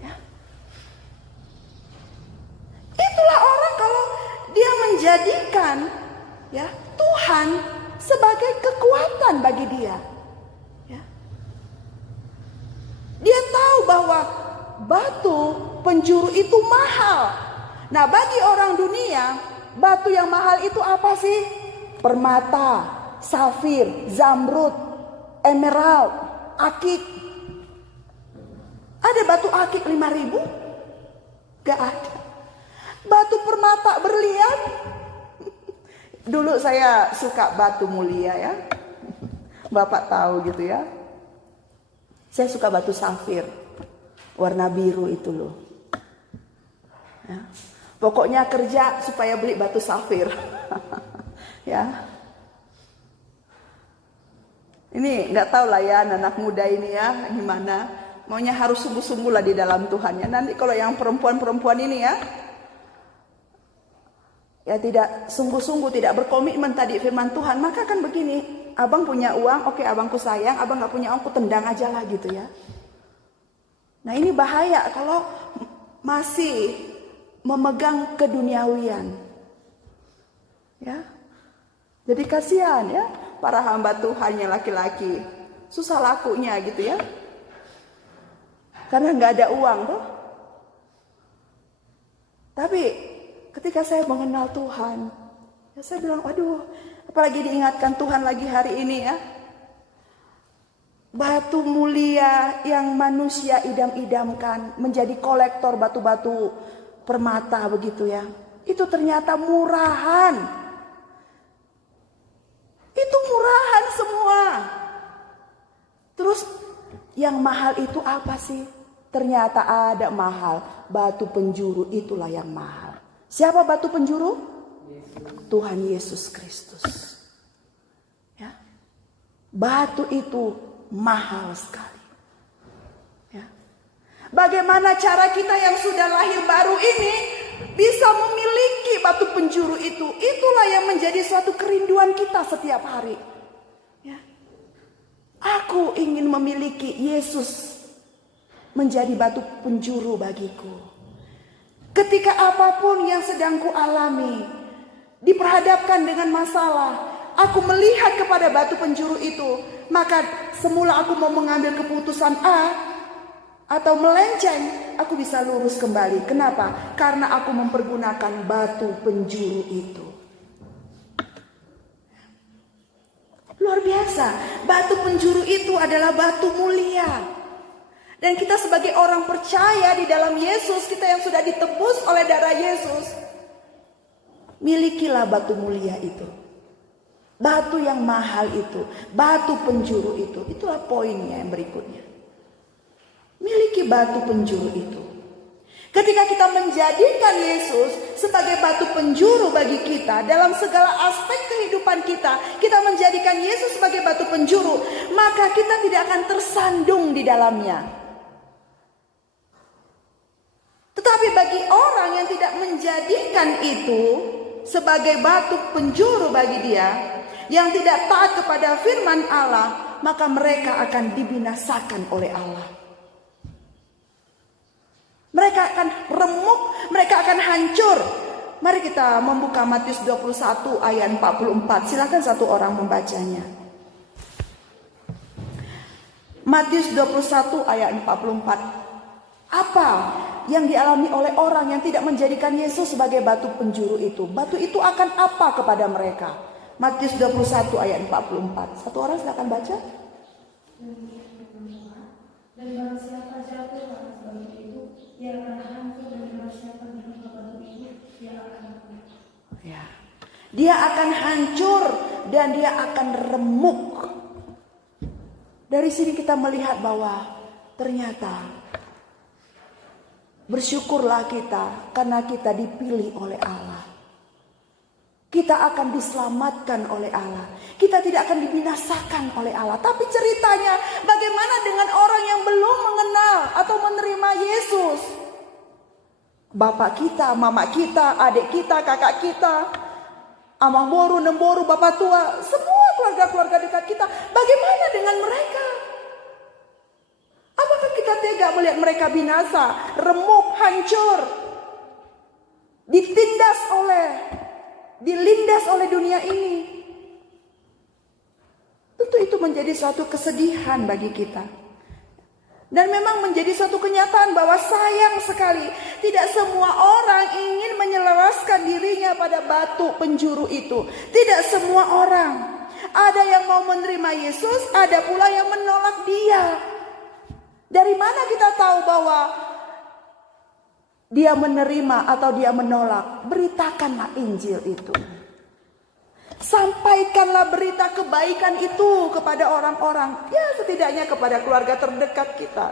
Ya. Itulah orang kalau dia menjadikan ya Tuhan sebagai kekuatan bagi dia. Dia tahu bahwa batu penjuru itu mahal. Nah, bagi orang dunia, batu yang mahal itu apa sih? Permata, safir, zamrud, emerald, akik. Ada batu akik 5.000? Gak ada. Batu permata berlian Dulu saya suka batu mulia ya. Bapak tahu gitu ya. Saya suka batu safir. Warna biru itu loh. Ya. Pokoknya kerja supaya beli batu safir. Ya. Ini nggak tahu lah ya anak muda ini ya gimana. Maunya harus sungguh-sungguh lah di dalam Tuhan ya. Nanti kalau yang perempuan-perempuan ini ya tidak sungguh-sungguh, tidak berkomitmen tadi firman Tuhan, maka kan begini, abang punya uang, oke abangku sayang, abang gak punya uang, aku tendang aja lah gitu ya. Nah ini bahaya kalau masih memegang keduniawian. Ya. Jadi kasihan ya para hamba Tuhan yang laki-laki, susah lakunya gitu ya. Karena gak ada uang tuh. Tapi ketika saya mengenal Tuhan, ya saya bilang, waduh, apalagi diingatkan Tuhan lagi hari ini ya. Batu mulia yang manusia idam-idamkan menjadi kolektor batu-batu permata begitu ya. Itu ternyata murahan. Itu murahan semua. Terus yang mahal itu apa sih? Ternyata ada mahal. Batu penjuru itulah yang mahal. Siapa batu penjuru? Tuhan Yesus Kristus. Ya. Batu itu mahal sekali. Ya. Bagaimana cara kita yang sudah lahir baru ini bisa memiliki batu penjuru itu? Itulah yang menjadi suatu kerinduan kita setiap hari. Ya. Aku ingin memiliki Yesus menjadi batu penjuru bagiku. Ketika apapun yang sedang kualami, diperhadapkan dengan masalah, aku melihat kepada batu penjuru itu, maka semula aku mau mengambil keputusan A atau melenceng, aku bisa lurus kembali. Kenapa? Karena aku mempergunakan batu penjuru itu. Luar biasa, batu penjuru itu adalah batu mulia. Dan kita sebagai orang percaya di dalam Yesus, kita yang sudah ditebus oleh darah Yesus, milikilah batu mulia itu. Batu yang mahal itu, batu penjuru itu. Itulah poinnya yang berikutnya. Miliki batu penjuru itu. Ketika kita menjadikan Yesus sebagai batu penjuru bagi kita dalam segala aspek kehidupan kita, kita menjadikan Yesus sebagai batu penjuru, maka kita tidak akan tersandung di dalamnya. Tetapi bagi orang yang tidak menjadikan itu sebagai batu penjuru bagi dia, yang tidak taat kepada firman Allah, maka mereka akan dibinasakan oleh Allah. Mereka akan remuk, mereka akan hancur. Mari kita membuka Matius 21 ayat 44. Silakan satu orang membacanya. Matius 21 ayat 44. Apa yang dialami oleh orang yang tidak menjadikan Yesus sebagai batu penjuru itu? Batu itu akan apa kepada mereka? Matius 21 ayat 44. Satu orang silakan baca. Dan barang siapa jatuh ke atas batu itu, dia akan hancur, dan barang siapa menimpa batu itu, dia akan hancur. Ya. Dia akan hancur dan dia akan remuk. Dari sini kita melihat bahwa ternyata bersyukurlah kita karena kita dipilih oleh Allah. Kita akan diselamatkan oleh Allah. Kita tidak akan dibinasakan oleh Allah. Tapi ceritanya bagaimana dengan orang yang belum mengenal atau menerima Yesus? Bapak kita, mama kita, adik kita, kakak kita, amang boru, nemboru, bapak tua, semua keluarga-keluarga dekat kita. Bagaimana dengan mereka? Apakah kita tega melihat mereka binasa, remuk, hancur, dilindas oleh dunia ini? Tentu itu menjadi suatu kesedihan bagi kita. Dan memang menjadi suatu kenyataan bahwa sayang sekali tidak semua orang ingin menyelaraskan dirinya pada batu penjuru itu. Tidak semua orang. Ada yang mau menerima Yesus, ada pula yang menolak dia. Dari mana kita tahu bahwa dia menerima atau dia menolak? Beritakanlah Injil itu. Sampaikanlah berita kebaikan itu kepada orang-orang, ya setidaknya kepada keluarga terdekat kita.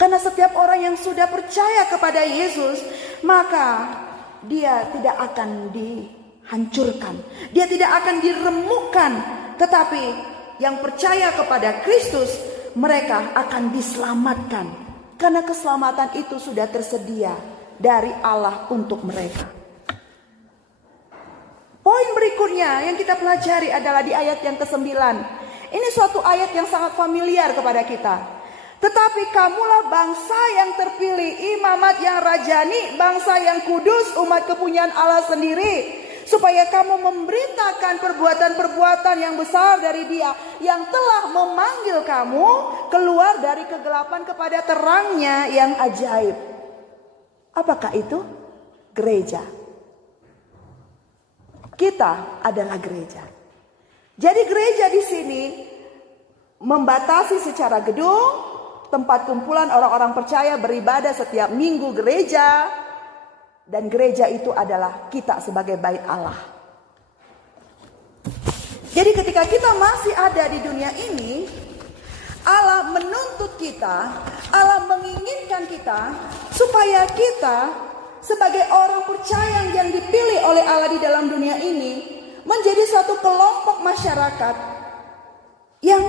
Karena setiap orang yang sudah percaya kepada Yesus, maka dia tidak akan dihancurkan, dia tidak akan diremukkan, tetapi yang percaya kepada Kristus, mereka akan diselamatkan. Karena keselamatan itu sudah tersedia dari Allah untuk mereka. Poin berikutnya yang kita pelajari adalah di ayat yang ke-9. Ini suatu ayat yang sangat familiar kepada kita. Tetapi kamulah bangsa yang terpilih, imamat yang rajani, bangsa yang kudus, umat kepunyaan Allah sendiri. Supaya kamu memberitakan perbuatan-perbuatan yang besar dari Dia yang telah memanggil kamu keluar dari kegelapan kepada terangnya yang ajaib. Apakah itu? Gereja. Kita adalah gereja. Jadi gereja di sini membatasi secara gedung, tempat kumpulan orang-orang percaya beribadah setiap minggu gereja. Dan gereja itu adalah kita sebagai bait Allah. Jadi ketika kita masih ada di dunia ini, Allah menuntut kita, Allah menginginkan kita supaya kita sebagai orang percaya yang dipilih oleh Allah di dalam dunia ini menjadi satu kelompok masyarakat yang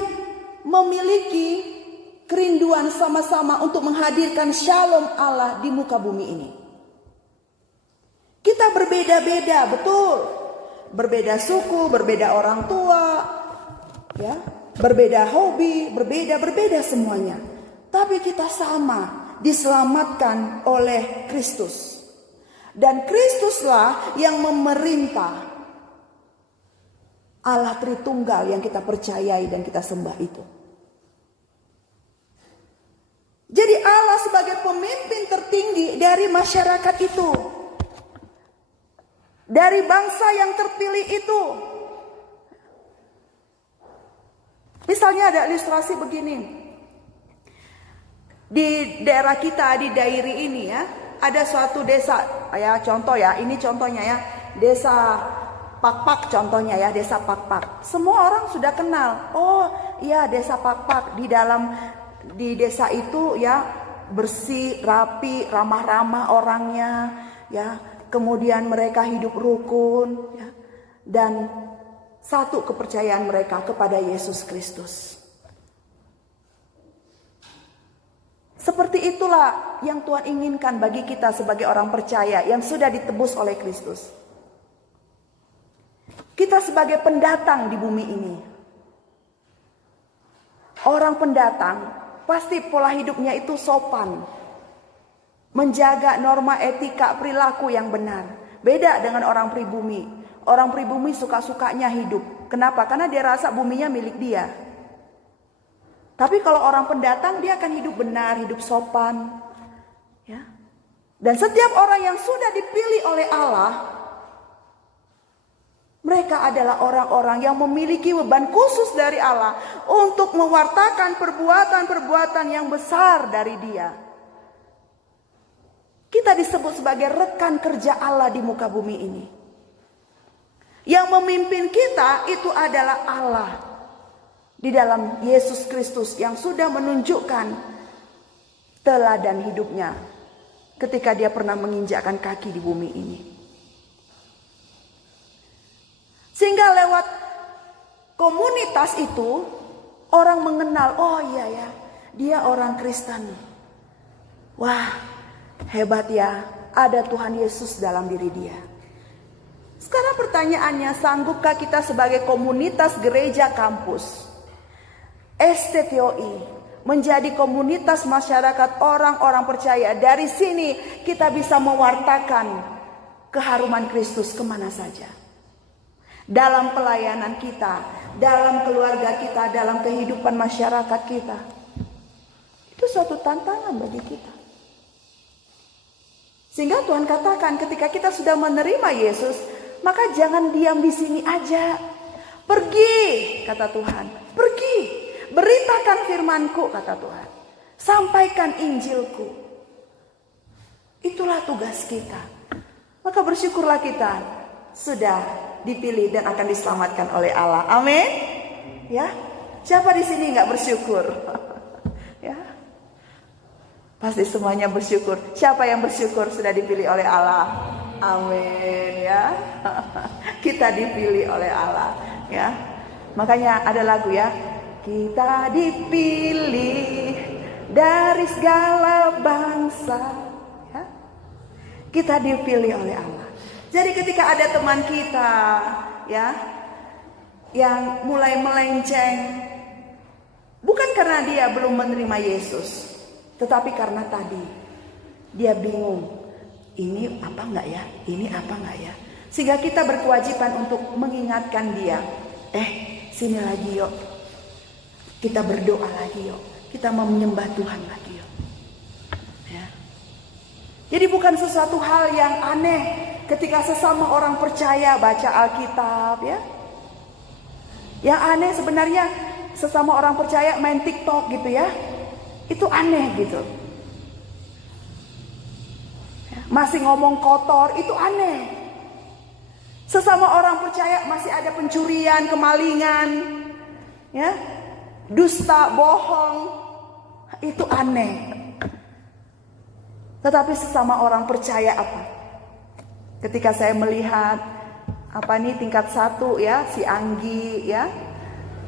memiliki kerinduan sama-sama untuk menghadirkan shalom Allah di muka bumi ini. Kita berbeda-beda, betul. Berbeda suku, berbeda orang tua, ya, berbeda hobi, berbeda semuanya. Tapi kita sama, diselamatkan oleh Kristus. Dan Kristuslah yang memerintah Allah Tritunggal yang kita percayai dan kita sembah itu. Jadi Allah sebagai pemimpin tertinggi dari masyarakat itu, dari bangsa yang terpilih itu. Misalnya ada ilustrasi begini. Di daerah kita, di Dairi ini ya, ada suatu desa, ya contoh ya, ini contohnya ya, desa Pakpak contohnya ya, desa Pakpak. Semua orang sudah kenal, oh iya desa Pakpak, di desa itu ya bersih, rapi, ramah-ramah orangnya, ya. Kemudian mereka hidup rukun, ya. Dan satu kepercayaan mereka kepada Yesus Kristus. Seperti itulah yang Tuhan inginkan bagi kita sebagai orang percaya yang sudah ditebus oleh Kristus. Kita sebagai pendatang di bumi ini. Orang pendatang pasti pola hidupnya itu sopan. Menjaga norma etika perilaku yang benar. Beda dengan orang pribumi. Orang pribumi suka-sukanya hidup. Kenapa? Karena dia rasa buminya milik dia. Tapi kalau orang pendatang dia akan hidup benar, hidup sopan. Ya. Dan setiap orang yang sudah dipilih oleh Allah, mereka adalah orang-orang yang memiliki beban khusus dari Allah untuk mewartakan perbuatan-perbuatan yang besar dari Dia. Kita disebut sebagai rekan kerja Allah di muka bumi ini. Yang memimpin kita itu adalah Allah di dalam Yesus Kristus yang sudah menunjukkan teladan hidupnya ketika Dia pernah menginjakkan kaki di bumi ini. Sehingga lewat komunitas itu orang mengenal, oh iya ya, dia orang Kristen. Wah, hebat ya, ada Tuhan Yesus dalam diri dia. Sekarang pertanyaannya, sanggupkah kita sebagai komunitas gereja kampus STTOI menjadi komunitas masyarakat orang-orang percaya? Dari sini kita bisa mewartakan keharuman Kristus kemana saja. Dalam pelayanan kita, dalam keluarga kita, dalam kehidupan masyarakat kita. Itu suatu tantangan bagi kita. Sehingga Tuhan katakan ketika kita sudah menerima Yesus, maka jangan diam di sini aja. Pergi, kata Tuhan. Pergi, beritakan firman-Ku, kata Tuhan. Sampaikan Injil-Ku. Itulah tugas kita. Maka bersyukurlah kita sudah dipilih dan akan diselamatkan oleh Allah. Amin. Ya. Siapa di sini nggak bersyukur? Ya. Pasti semuanya bersyukur. Siapa yang bersyukur sudah dipilih oleh Allah? Amin ya. Kita dipilih oleh Allah ya. Makanya ada lagu ya. Kita dipilih dari segala bangsa ya. Kita dipilih oleh Allah. Jadi ketika ada teman kita ya yang mulai melenceng, bukan karena dia belum menerima Yesus, tetapi karena tadi dia bingung, ini apa enggak ya, ini apa enggak ya. Sehingga kita berkewajiban untuk mengingatkan dia, sini lagi yuk, kita berdoa lagi yuk, kita mau menyembah Tuhan lagi yuk ya. Jadi bukan sesuatu hal yang aneh ketika sesama orang percaya baca Alkitab ya. Yang aneh sebenarnya sesama orang percaya main TikTok gitu ya. Itu aneh gitu. Masih ngomong kotor, itu aneh. Sesama orang percaya masih ada pencurian, kemalingan, ya, dusta, bohong, itu aneh. Tetapi sesama orang percaya apa? Ketika saya melihat tingkat 1 ya, si Anggi ya,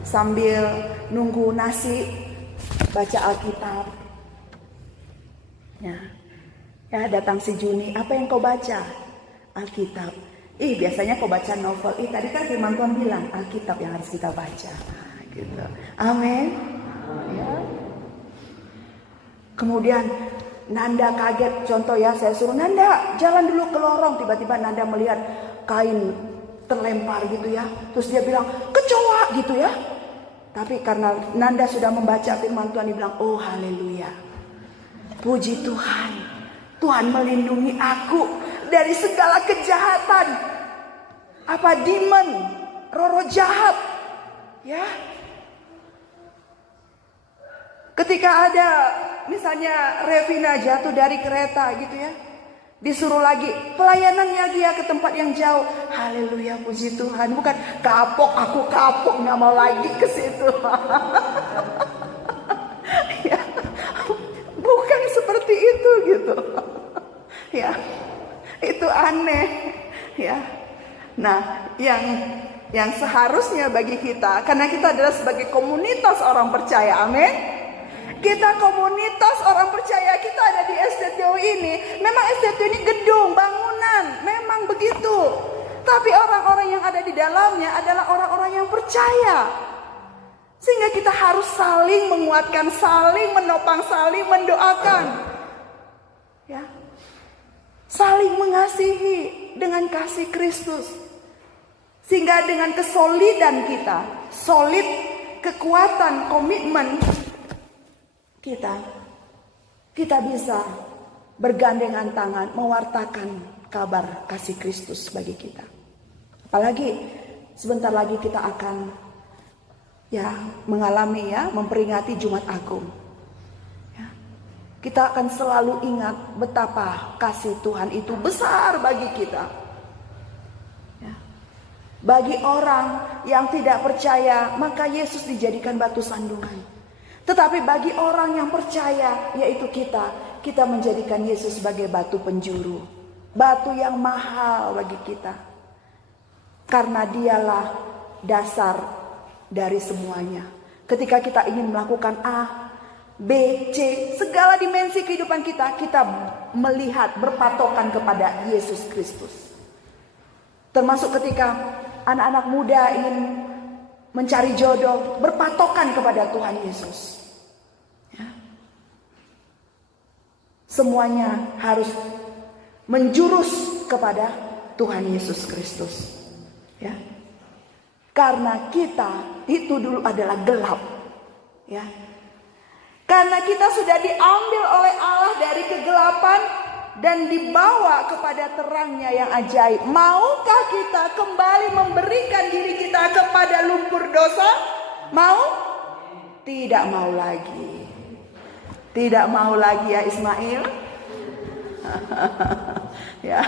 sambil nunggu nasi baca Alkitab. Ya, datang si Juni, apa yang kau baca? Alkitab. Biasanya kau baca novel. Tadi kan firman Tuhan bilang Alkitab yang harus kita baca. Gitu. Amin. Ya. Kemudian Nanda kaget, contoh ya, saya suruh Nanda jalan dulu ke lorong, tiba-tiba Nanda melihat kain terlempar gitu ya. Terus dia bilang, kecoa gitu ya. Tapi karena Nanda sudah membaca firman Tuhan, dia bilang, oh haleluya. Puji Tuhan. Tuhan melindungi aku dari segala kejahatan. Demon, roh jahat. Ya. Ketika ada misalnya Revina jatuh dari kereta gitu ya. Disuruh lagi pelayanannya dia ke tempat yang jauh. Haleluya, puji Tuhan. Bukan aku kapok nggak mau lagi ke situ. Ya, bukan seperti itu gitu. Ya, itu aneh. Ya, nah yang seharusnya bagi kita, karena kita adalah sebagai komunitas orang percaya, amin. Kita komunitas orang percaya, kita ada di SDTU ini. Memang SDTU ini gedung, bangunan, memang begitu. Tapi orang-orang yang ada di dalamnya adalah orang-orang yang percaya. Sehingga kita harus saling menguatkan, saling menopang, saling mendoakan. Ya. Saling mengasihi dengan kasih Kristus. Sehingga dengan kesolidan kita, solid, kekuatan, komitmen kita bisa bergandengan tangan mewartakan kabar kasih Kristus bagi kita. Apalagi sebentar lagi kita akan mengalami memperingati Jumat Agung. Ya, kita akan selalu ingat betapa kasih Tuhan itu besar bagi kita. Ya, bagi orang yang tidak percaya, maka Yesus dijadikan batu sandungan. Tetapi bagi orang yang percaya, yaitu kita menjadikan Yesus sebagai batu penjuru. Batu yang mahal bagi kita. Karena dialah dasar dari semuanya. Ketika kita ingin melakukan A, B, C, segala dimensi kehidupan kita melihat berpatokan kepada Yesus Kristus. Termasuk ketika anak-anak muda ingin mencari jodoh, berpatokan kepada Tuhan Yesus. Semuanya harus menjurus kepada Tuhan Yesus Kristus. Ya. Karena kita itu dulu adalah gelap. Ya. Karena kita sudah diambil oleh Allah dari kegelapan dan dibawa kepada terangnya yang ajaib. Maukah kita kembali memberikan diri kita kepada lumpur dosa? Mau? Tidak mau lagi. Tidak mau lagi ya Ismail. Ya.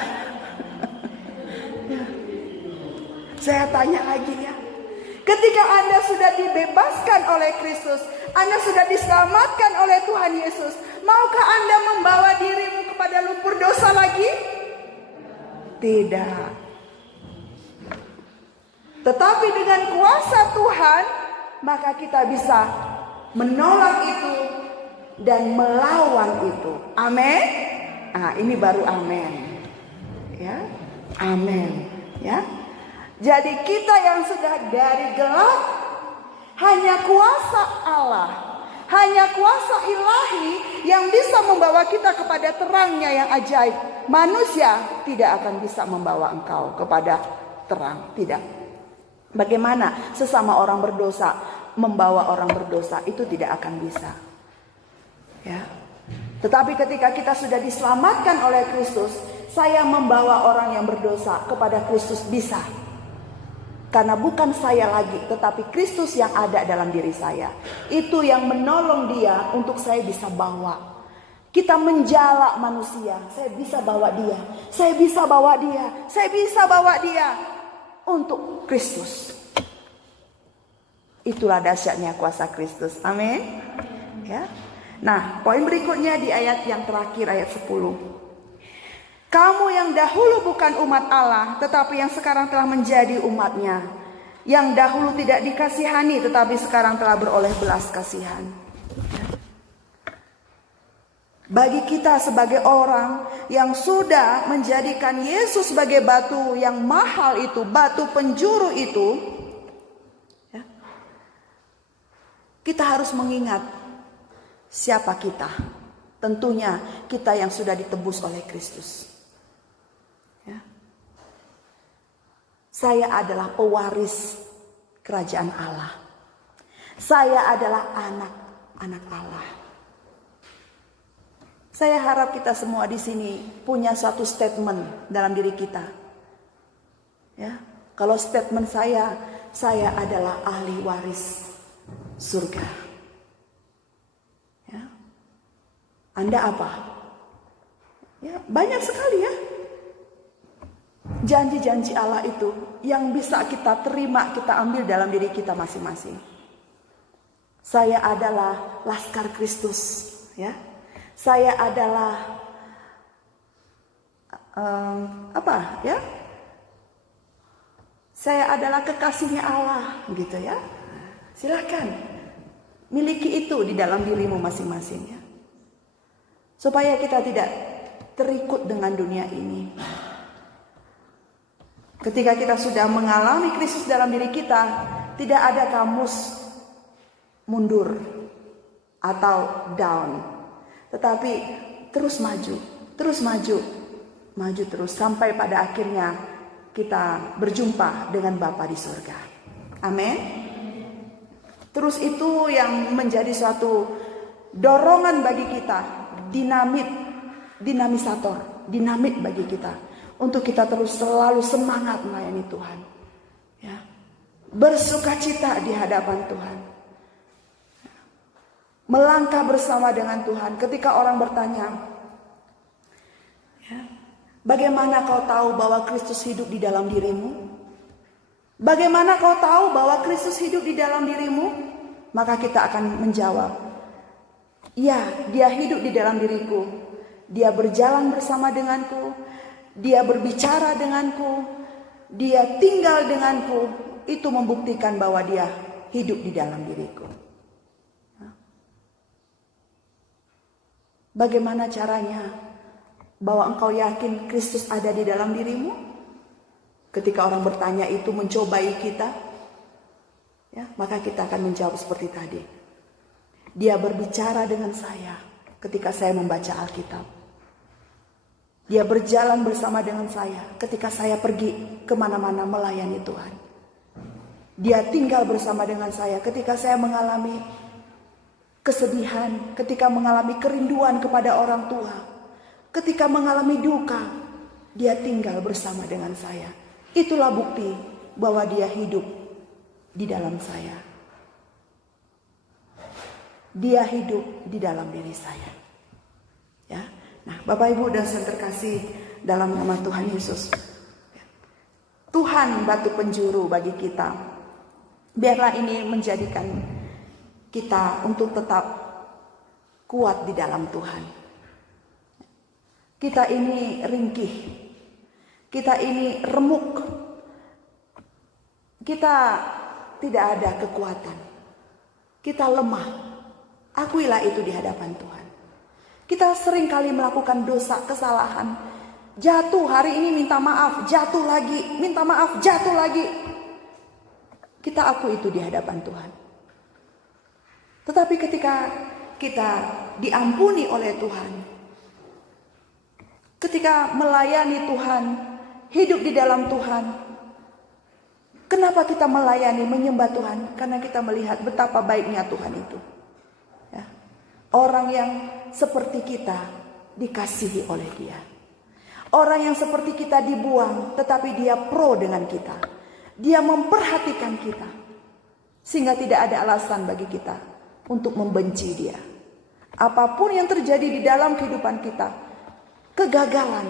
Saya tanya lagi ya. Ketika Anda sudah dibebaskan oleh Kristus, Anda sudah diselamatkan oleh Tuhan Yesus, maukah Anda membawa dirimu kepada lumpur dosa lagi? Tidak. Tetapi dengan kuasa Tuhan, maka kita bisa menolak itu dan melawan itu. Amin. Ah, ini baru amin. Ya. Amin. Ya. Jadi kita yang sudah dari gelap, hanya kuasa Allah, hanya kuasa ilahi yang bisa membawa kita kepada terangnya yang ajaib. Manusia tidak akan bisa membawa engkau kepada terang. Tidak. Bagaimana sesama orang berdosa membawa orang berdosa, itu tidak akan bisa. Ya. Tetapi ketika kita sudah diselamatkan oleh Kristus, saya membawa orang yang berdosa kepada Kristus bisa. Karena bukan saya lagi, tetapi Kristus yang ada dalam diri saya. Itu yang menolong dia untuk saya bisa bawa. Kita menjala manusia, saya bisa bawa dia. Saya bisa bawa dia, saya bisa bawa dia untuk Kristus. Itulah dahsyatnya kuasa Kristus. Amin. Ya. Nah, poin berikutnya di ayat yang terakhir, ayat 10. Kamu yang dahulu bukan umat Allah, tetapi yang sekarang telah menjadi umatnya. Yang dahulu tidak dikasihani, tetapi sekarang telah beroleh belas kasihan. Bagi kita sebagai orang yang sudah menjadikan Yesus sebagai batu yang mahal itu, batu penjuru itu, ya, kita harus mengingat siapa kita. Tentunya kita yang sudah ditebus oleh Kristus. Saya adalah pewaris kerajaan Allah. Saya adalah anak Allah. Saya harap kita semua di sini punya satu statement dalam diri kita. Ya, kalau statement saya adalah ahli waris surga. Ya. Anda apa? Ya, banyak sekali ya. Janji-janji Allah itu yang bisa kita terima, kita ambil dalam diri kita masing-masing. Saya adalah laskar Kristus, ya. Saya adalah Saya adalah kekasihnya Allah, gitu ya. Silakan miliki itu di dalam dirimu masing-masing, ya. Supaya kita tidak terikut dengan dunia ini. Ketika kita sudah mengalami krisis dalam diri kita, tidak ada kamus mundur atau down. Tetapi terus maju terus sampai pada akhirnya kita berjumpa dengan Bapa di surga. Amin. Terus itu yang menjadi suatu dorongan bagi kita, dinamit bagi kita. Untuk kita terus selalu semangat melayani Tuhan. Ya. Bersukacita di hadapan Tuhan. Melangkah bersama dengan Tuhan. Ketika orang bertanya, ya, bagaimana kau tahu bahwa Kristus hidup di dalam dirimu? Bagaimana kau tahu bahwa Kristus hidup di dalam dirimu? Maka kita akan menjawab, ya, dia hidup di dalam diriku. Dia berjalan bersama denganku. Dia berbicara denganku, dia tinggal denganku, itu membuktikan bahwa dia hidup di dalam diriku. Bagaimana caranya bahwa engkau yakin Kristus ada di dalam dirimu? Ketika orang bertanya itu mencobai kita, ya, maka kita akan menjawab seperti tadi. Dia berbicara dengan saya ketika saya membaca Alkitab. Dia berjalan bersama dengan saya ketika saya pergi kemana-mana melayani Tuhan. Dia tinggal bersama dengan saya ketika saya mengalami kesedihan, ketika mengalami kerinduan kepada orang tua, ketika mengalami duka. Dia tinggal bersama dengan saya. Itulah bukti bahwa dia hidup di dalam saya. Dia hidup di dalam diri saya. Ya. Nah, Bapak Ibu dan saudara terkasih dalam nama Tuhan Yesus. Tuhan batu penjuru bagi kita. Biarlah ini menjadikan kita untuk tetap kuat di dalam Tuhan. Kita ini ringkih, kita ini remuk, kita tidak ada kekuatan, kita lemah. Akuilah itu di hadapan Tuhan. Kita sering kali melakukan dosa, kesalahan, jatuh, hari ini minta maaf, jatuh lagi, minta maaf, jatuh lagi. Kita akui itu di hadapan Tuhan. Tetapi ketika kita diampuni oleh Tuhan, ketika melayani Tuhan, hidup di dalam Tuhan, kenapa kita melayani, menyembah Tuhan? Karena kita melihat betapa baiknya Tuhan itu. Ya. Orang yang seperti kita dikasihi oleh Dia. Orang yang seperti kita dibuang, tetapi Dia pro dengan kita. Dia memperhatikan kita. Sehingga tidak ada alasan bagi kita untuk membenci Dia. Apapun yang terjadi di dalam kehidupan kita, kegagalan,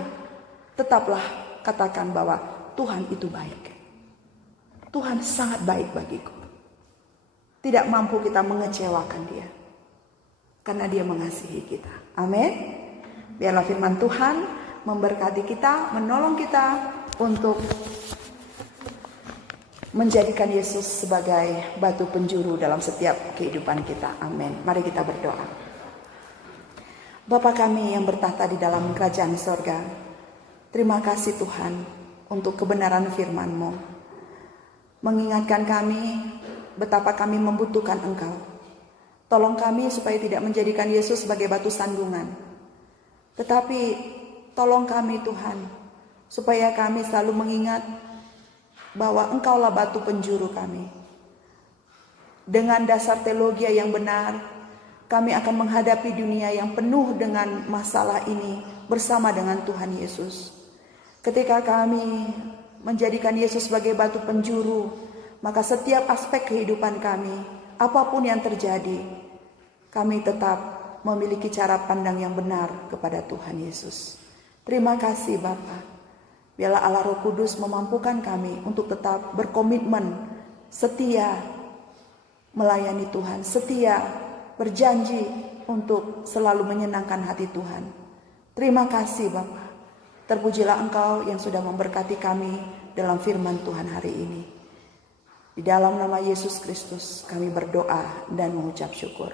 tetaplah katakan bahwa Tuhan itu baik. Tuhan sangat baik bagiku. Tidak mampu kita mengecewakan Dia. Karena Dia mengasihi kita. Amin. Biarlah firman Tuhan memberkati kita, menolong kita untuk menjadikan Yesus sebagai batu penjuru dalam setiap kehidupan kita. Amin. Mari kita berdoa. Bapa kami yang bertahta di dalam kerajaan sorga, terima kasih Tuhan untuk kebenaran firman-Mu. Mengingatkan kami betapa kami membutuhkan Engkau. Tolong kami supaya tidak menjadikan Yesus sebagai batu sandungan. Tetapi tolong kami Tuhan, supaya kami selalu mengingat bahwa Engkaulah batu penjuru kami. Dengan dasar teologi yang benar, kami akan menghadapi dunia yang penuh dengan masalah ini bersama dengan Tuhan Yesus. Ketika kami menjadikan Yesus sebagai batu penjuru, maka setiap aspek kehidupan kami, apapun yang terjadi, kami tetap memiliki cara pandang yang benar kepada Tuhan Yesus. Terima kasih Bapa. Biarlah Allah Roh Kudus memampukan kami untuk tetap berkomitmen, setia melayani Tuhan, setia berjanji untuk selalu menyenangkan hati Tuhan. Terima kasih Bapa. Terpujilah Engkau yang sudah memberkati kami dalam firman Tuhan hari ini. Di dalam nama Yesus Kristus kami berdoa dan mengucap syukur.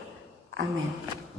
Amin.